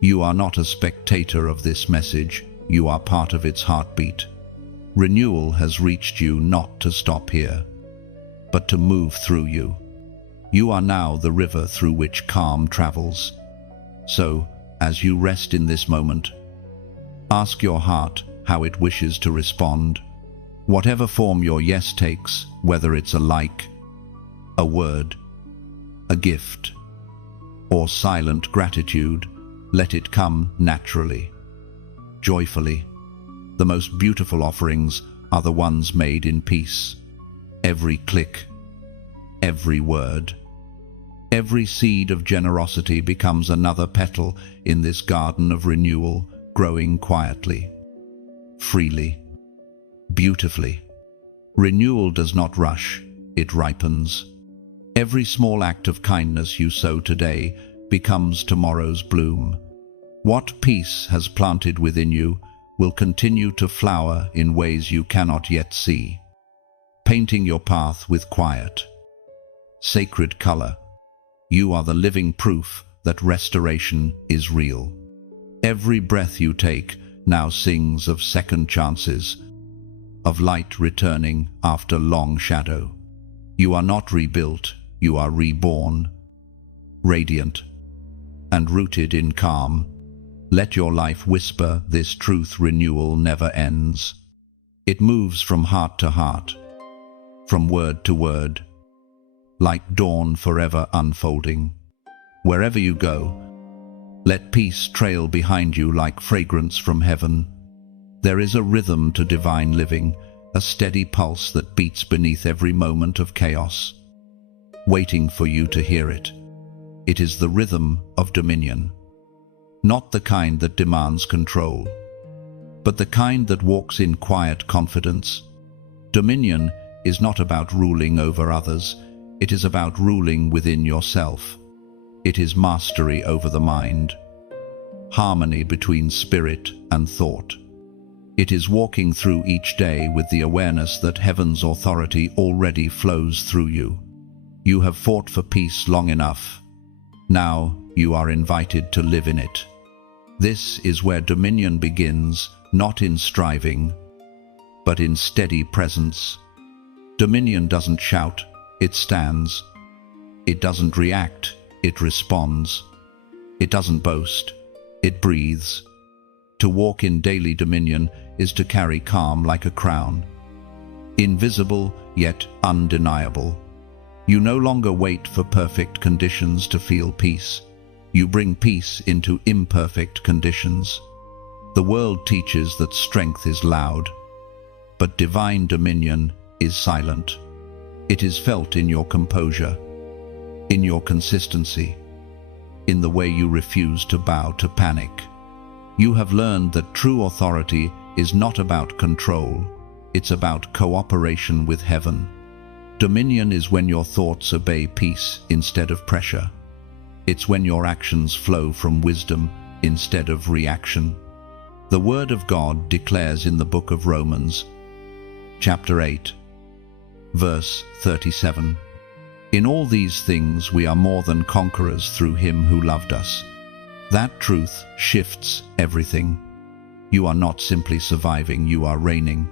You are not a spectator of this message, you are part of its heartbeat. Renewal has reached you not to stop here, but to move through you. You are now the river through which calm travels. So, as you rest in this moment, ask your heart how it wishes to respond. Whatever form your yes takes, whether it's a like, a word, a gift, or silent gratitude, let it come naturally, joyfully. The most beautiful offerings are the ones made in peace. Every click, every word, every seed of generosity becomes another petal in this garden of renewal, growing quietly, freely, beautifully. Renewal does not rush, it ripens. Every small act of kindness you sow today becomes tomorrow's bloom. What peace has planted within you will continue to flower in ways you cannot yet see, painting your path with quiet, sacred color. You are the living proof that restoration is real. Every breath you take now sings of second chances, of light returning after long shadow. You are not rebuilt, you are reborn, radiant and rooted in calm. Let your life whisper this truth: renewal never ends. It moves from heart to heart, from word to word, like dawn forever unfolding. Wherever you go, let peace trail behind you like fragrance from heaven. There is a rhythm to divine living, a steady pulse that beats beneath every moment of chaos, waiting for you to hear it. It is the rhythm of dominion, not the kind that demands control, but the kind that walks in quiet confidence. Dominion is not about ruling over others, it is about ruling within yourself. It is mastery over the mind, harmony between spirit and thought. It is walking through each day with the awareness that heaven's authority already flows through you. You have fought for peace long enough. Now you are invited to live in it. This is where dominion begins, not in striving, but in steady presence. Dominion doesn't shout, it stands. It doesn't react, it responds. It doesn't boast, it breathes. To walk in daily dominion is to carry calm like a crown, invisible yet undeniable. You no longer wait for perfect conditions to feel peace. You bring peace into imperfect conditions. The world teaches that strength is loud, but divine dominion is silent. It is felt in your composure, in your consistency, in the way you refuse to bow to panic. You have learned that true authority is not about control, it's about cooperation with heaven. Dominion is when your thoughts obey peace instead of pressure. It's when your actions flow from wisdom instead of reaction. The Word of God declares in the book of Romans, chapter 8, verse 37, "In all these things we are more than conquerors through Him who loved us." That truth shifts everything. You are not simply surviving, you are reigning.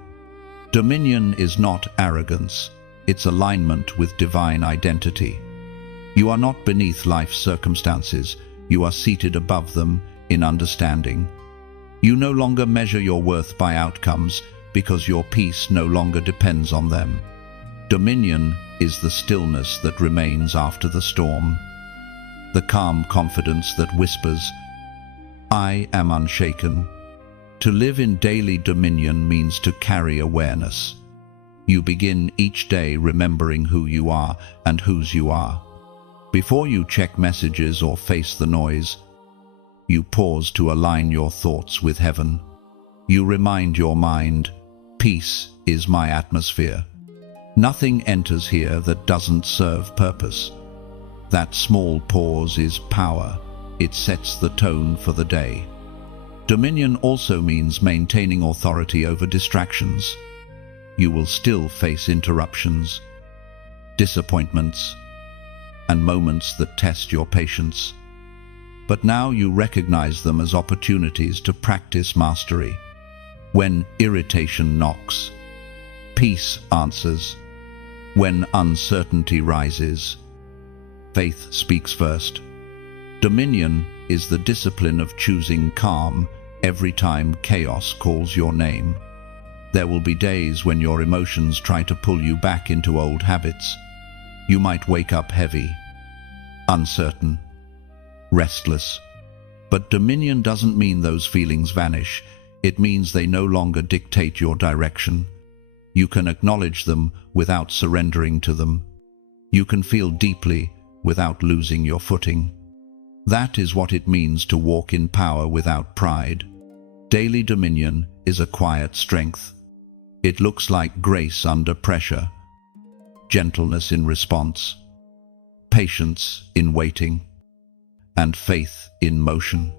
Dominion is not arrogance, it's alignment with divine identity. You are not beneath life's circumstances, you are seated above them in understanding. You no longer measure your worth by outcomes because your peace no longer depends on them. Dominion is the stillness that remains after the storm, the calm confidence that whispers, "I am unshaken." To live in daily dominion means to carry awareness. You begin each day remembering who you are and whose you are. Before you check messages or face the noise, you pause to align your thoughts with heaven. You remind your mind, "Peace is my atmosphere." Nothing enters here that doesn't serve purpose. That small pause is power. It sets the tone for the day. Dominion also means maintaining authority over distractions. You will still face interruptions, disappointments, and moments that test your patience. But now you recognize them as opportunities to practice mastery. When irritation knocks, peace answers. When uncertainty rises, faith speaks first. Dominion is the discipline of choosing calm every time chaos calls your name. There will be days when your emotions try to pull you back into old habits. You might wake up heavy, uncertain, restless. But dominion doesn't mean those feelings vanish. It means they no longer dictate your direction. You can acknowledge them without surrendering to them. You can feel deeply without losing your footing. That is what it means to walk in power without pride. Daily dominion is a quiet strength. It looks like grace under pressure, gentleness in response, patience in waiting, and faith in motion.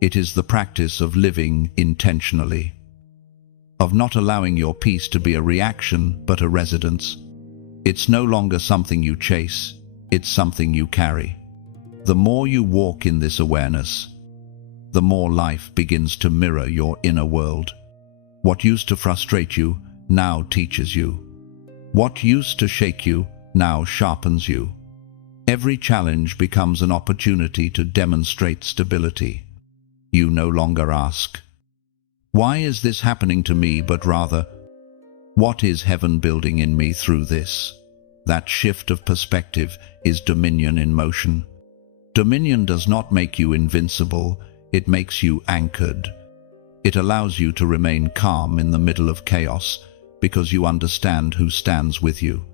It is the practice of living intentionally, of not allowing your peace to be a reaction but a residence. It's no longer something you chase, it's something you carry. The more you walk in this awareness, the more life begins to mirror your inner world. What used to frustrate you now teaches you. What used to shake you now sharpens you. Every challenge becomes an opportunity to demonstrate stability. You no longer ask, "Why is this happening to me?" but rather, "What is heaven building in me through this?" That shift of perspective is dominion in motion. Dominion does not make you invincible, it makes you anchored. It allows you to remain calm in the middle of chaos because you understand who stands with you.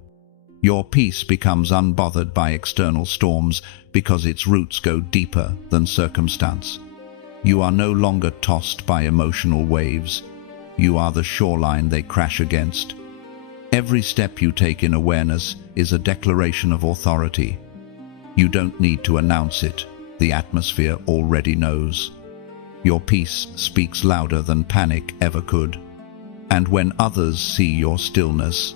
Your peace becomes unbothered by external storms because its roots go deeper than circumstance. You are no longer tossed by emotional waves. You are the shoreline they crash against. Every step you take in awareness is a declaration of authority. You don't need to announce it. The atmosphere already knows. Your peace speaks louder than panic ever could. And when others see your stillness,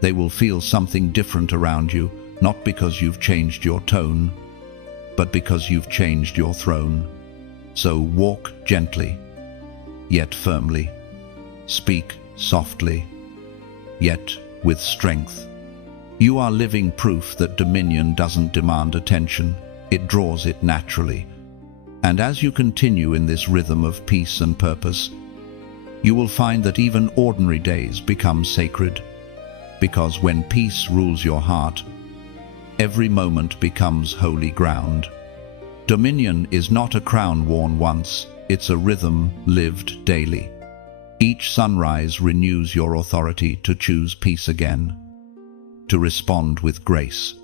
they will feel something different around you, not because you've changed your tone, but because you've changed your throne. So walk gently, yet firmly. Speak softly, yet with strength. You are living proof that dominion doesn't demand attention, it draws it naturally. And as you continue in this rhythm of peace and purpose, you will find that even ordinary days become sacred. Because when peace rules your heart, every moment becomes holy ground. Dominion is not a crown worn once, it's a rhythm lived daily. Each sunrise renews your authority to choose peace again, to respond with grace,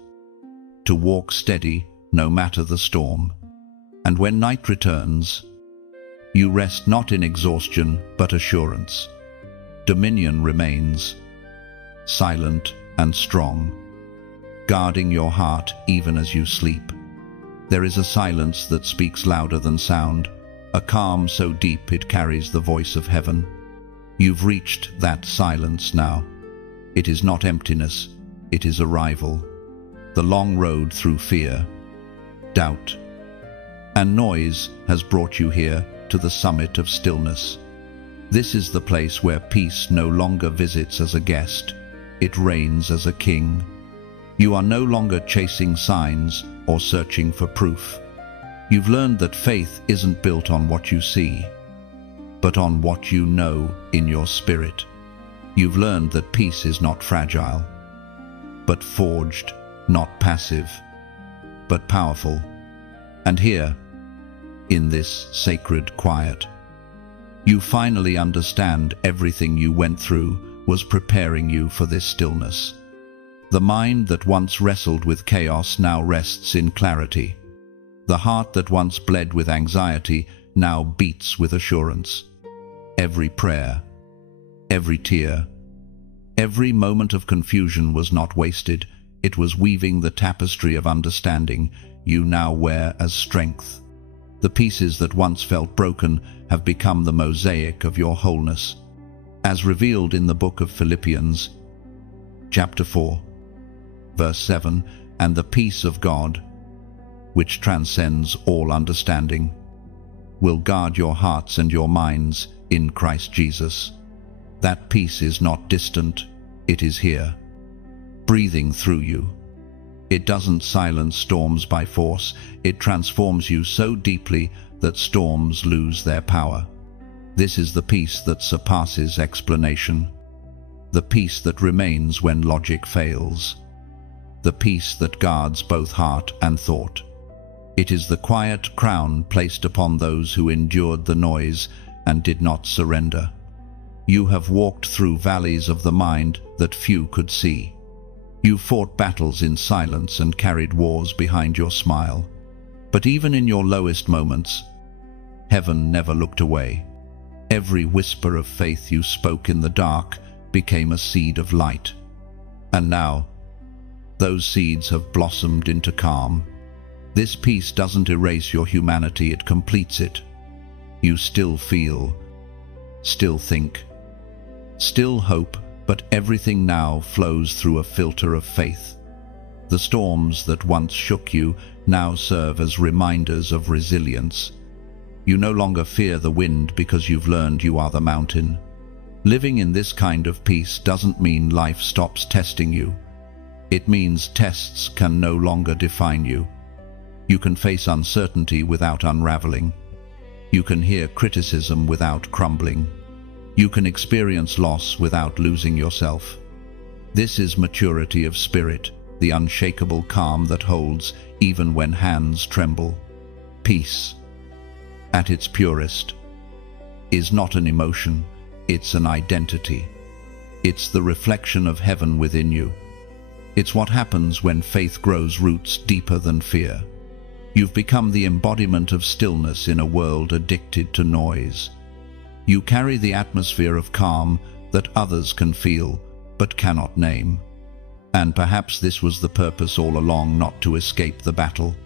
to walk steady no matter the storm. And when night returns, you rest not in exhaustion but assurance. Dominion remains, silent and strong, guarding your heart even as you sleep. There is a silence that speaks louder than sound, a calm so deep it carries the voice of heaven. You've reached that silence now. It is not emptiness, it is arrival. The long road through fear, doubt, and noise has brought you here to the summit of stillness. This is the place where peace no longer visits as a guest, it reigns as a king. You are no longer chasing signs or searching for proof. You've learned that faith isn't built on what you see, but on what you know in your spirit. You've learned that peace is not fragile, but forged, not passive, but powerful. And here, in this sacred quiet, you finally understand everything you went through was preparing you for this stillness. The mind that once wrestled with chaos now rests in clarity. The heart that once bled with anxiety now beats with assurance. Every prayer, every tear, Every moment of confusion was not wasted. It was weaving the tapestry of understanding you now wear as strength. The pieces that once felt broken have become the mosaic of your wholeness. As revealed in the book of Philippians, chapter 4, verse 7, "And the peace of God, which transcends all understanding, will guard your hearts and your minds in Christ Jesus." That peace is not distant, it is here, breathing through you. It doesn't silence storms by force, it transforms you so deeply that storms lose their power. This is the peace that surpasses explanation, the peace that remains when logic fails, the peace that guards both heart and thought. It is the quiet crown placed upon those who endured the noise and did not surrender. You have walked through valleys of the mind that few could see. You fought battles in silence and carried wars behind your smile. But even in your lowest moments, heaven never looked away. Every whisper of faith you spoke in the dark became a seed of light. And now, those seeds have blossomed into calm. This peace doesn't erase your humanity, it completes it. You still feel, still think, still hope, but everything now flows through a filter of faith. The storms that once shook you now serve as reminders of resilience. You no longer fear the wind because you've learned you are the mountain. Living in this kind of peace doesn't mean life stops testing you. It means tests can no longer define you. You can face uncertainty without unraveling. You can hear criticism without crumbling. You can experience loss without losing yourself. This is maturity of spirit, the unshakable calm that holds even when hands tremble. Peace, at its purest, is not an emotion, it's an identity. It's the reflection of heaven within you. It's what happens when faith grows roots deeper than fear. You've become the embodiment of stillness in a world addicted to noise. You carry the atmosphere of calm that others can feel but cannot name. And perhaps this was the purpose all along, not to escape the battle,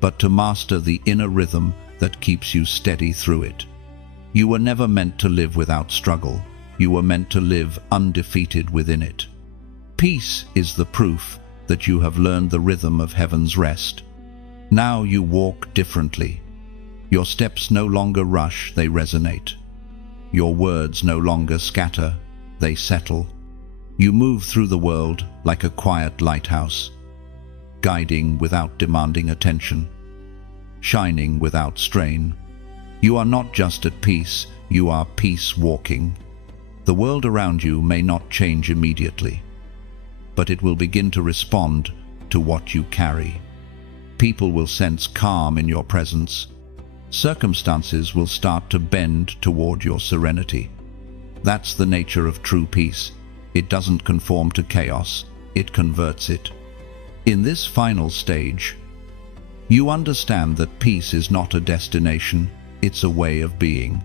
but to master the inner rhythm that keeps you steady through it. You were never meant to live without struggle. You were meant to live undefeated within it. Peace is the proof that you have learned the rhythm of heaven's rest. Now you walk differently. Your steps no longer rush, they resonate. Your words no longer scatter, they settle. You move through the world like a quiet lighthouse, guiding without demanding attention, shining without strain. You are not just at peace, you are peace walking. The world around you may not change immediately, but it will begin to respond to what you carry. People will sense calm in your presence. Circumstances will start to bend toward your serenity. That's the nature of true peace. It doesn't conform to chaos, it converts it. In this final stage, you understand that peace is not a destination, it's a way of being.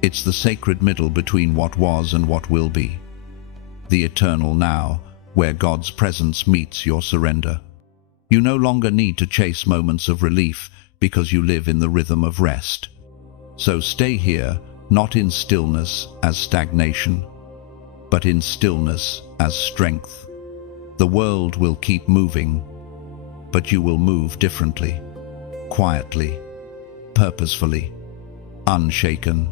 It's the sacred middle between what was and what will be. The eternal now, where God's presence meets your surrender. You no longer need to chase moments of relief because you live in the rhythm of rest. So stay here, not in stillness as stagnation, but in stillness as strength. The world will keep moving, but you will move differently, quietly, purposefully, unshaken.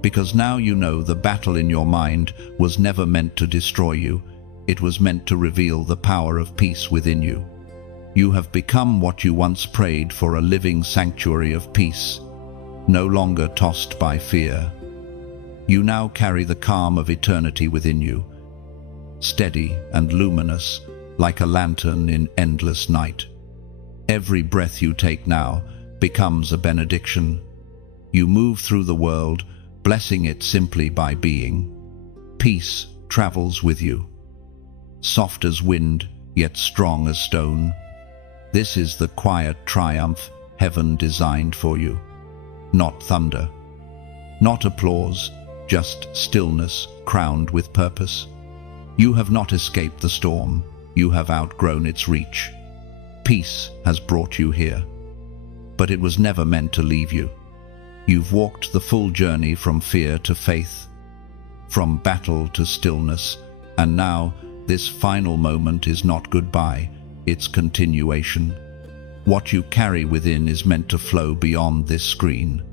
Because now you know the battle in your mind was never meant to destroy you, it was meant to reveal the power of peace within you. You have become what you once prayed for, a living sanctuary of peace, no longer tossed by fear. You now carry the calm of eternity within you, steady and luminous, like a lantern in endless night. Every breath you take now becomes a benediction. You move through the world, blessing it simply by being. Peace travels with you, soft as wind, yet strong as stone. This is the quiet triumph heaven designed for you. Not thunder, not applause, just stillness crowned with purpose. You have not escaped the storm. You have outgrown its reach. Peace has brought you here, but it was never meant to leave you. You've walked the full journey from fear to faith, from battle to stillness, and now this final moment is not goodbye, it's continuation. What you carry within is meant to flow beyond this screen,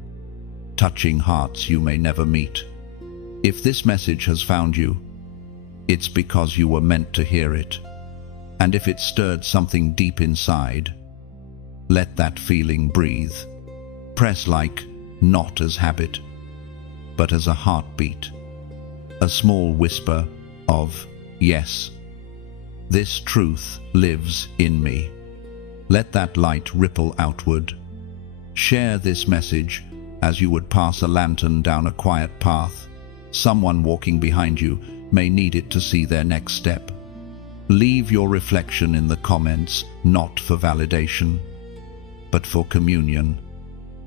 touching hearts you may never meet. If this message has found you, it's because you were meant to hear it. And if it stirred something deep inside, let that feeling breathe. Press like, not as habit, but as a heartbeat, a small whisper of, yes, this truth lives in me. Let that light ripple outward. Share this message as you would pass a lantern down a quiet path. Someone walking behind you may need it to see their next step. Leave your reflection in the comments, not for validation, but for communion.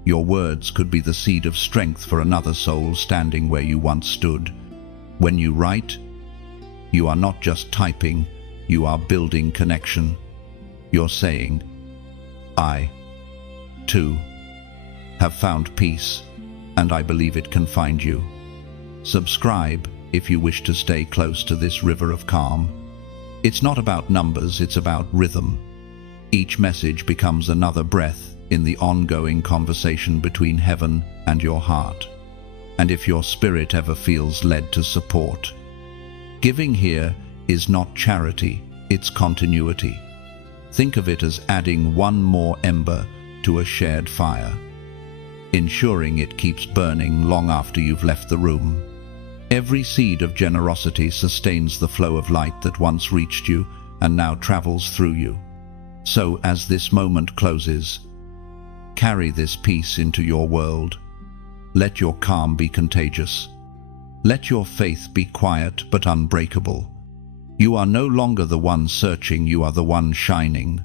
Your words could be the seed of strength for another soul standing where you once stood. When you write, you are not just typing, you are building connection. You're saying, I, too, have found peace, and I believe it can find you. Subscribe if you wish to stay close to this river of calm. It's not about numbers, it's about rhythm. Each message becomes another breath in the ongoing conversation between heaven and your heart. And if your spirit ever feels led to support, giving here is not charity, it's continuity. Think of it as adding one more ember to a shared fire, ensuring it keeps burning long after you've left the room. Every seed of generosity sustains the flow of light that once reached you and now travels through you. So as this moment closes, carry this peace into your world. Let your calm be contagious. Let your faith be quiet but unbreakable. You are no longer the one searching, you are the one shining.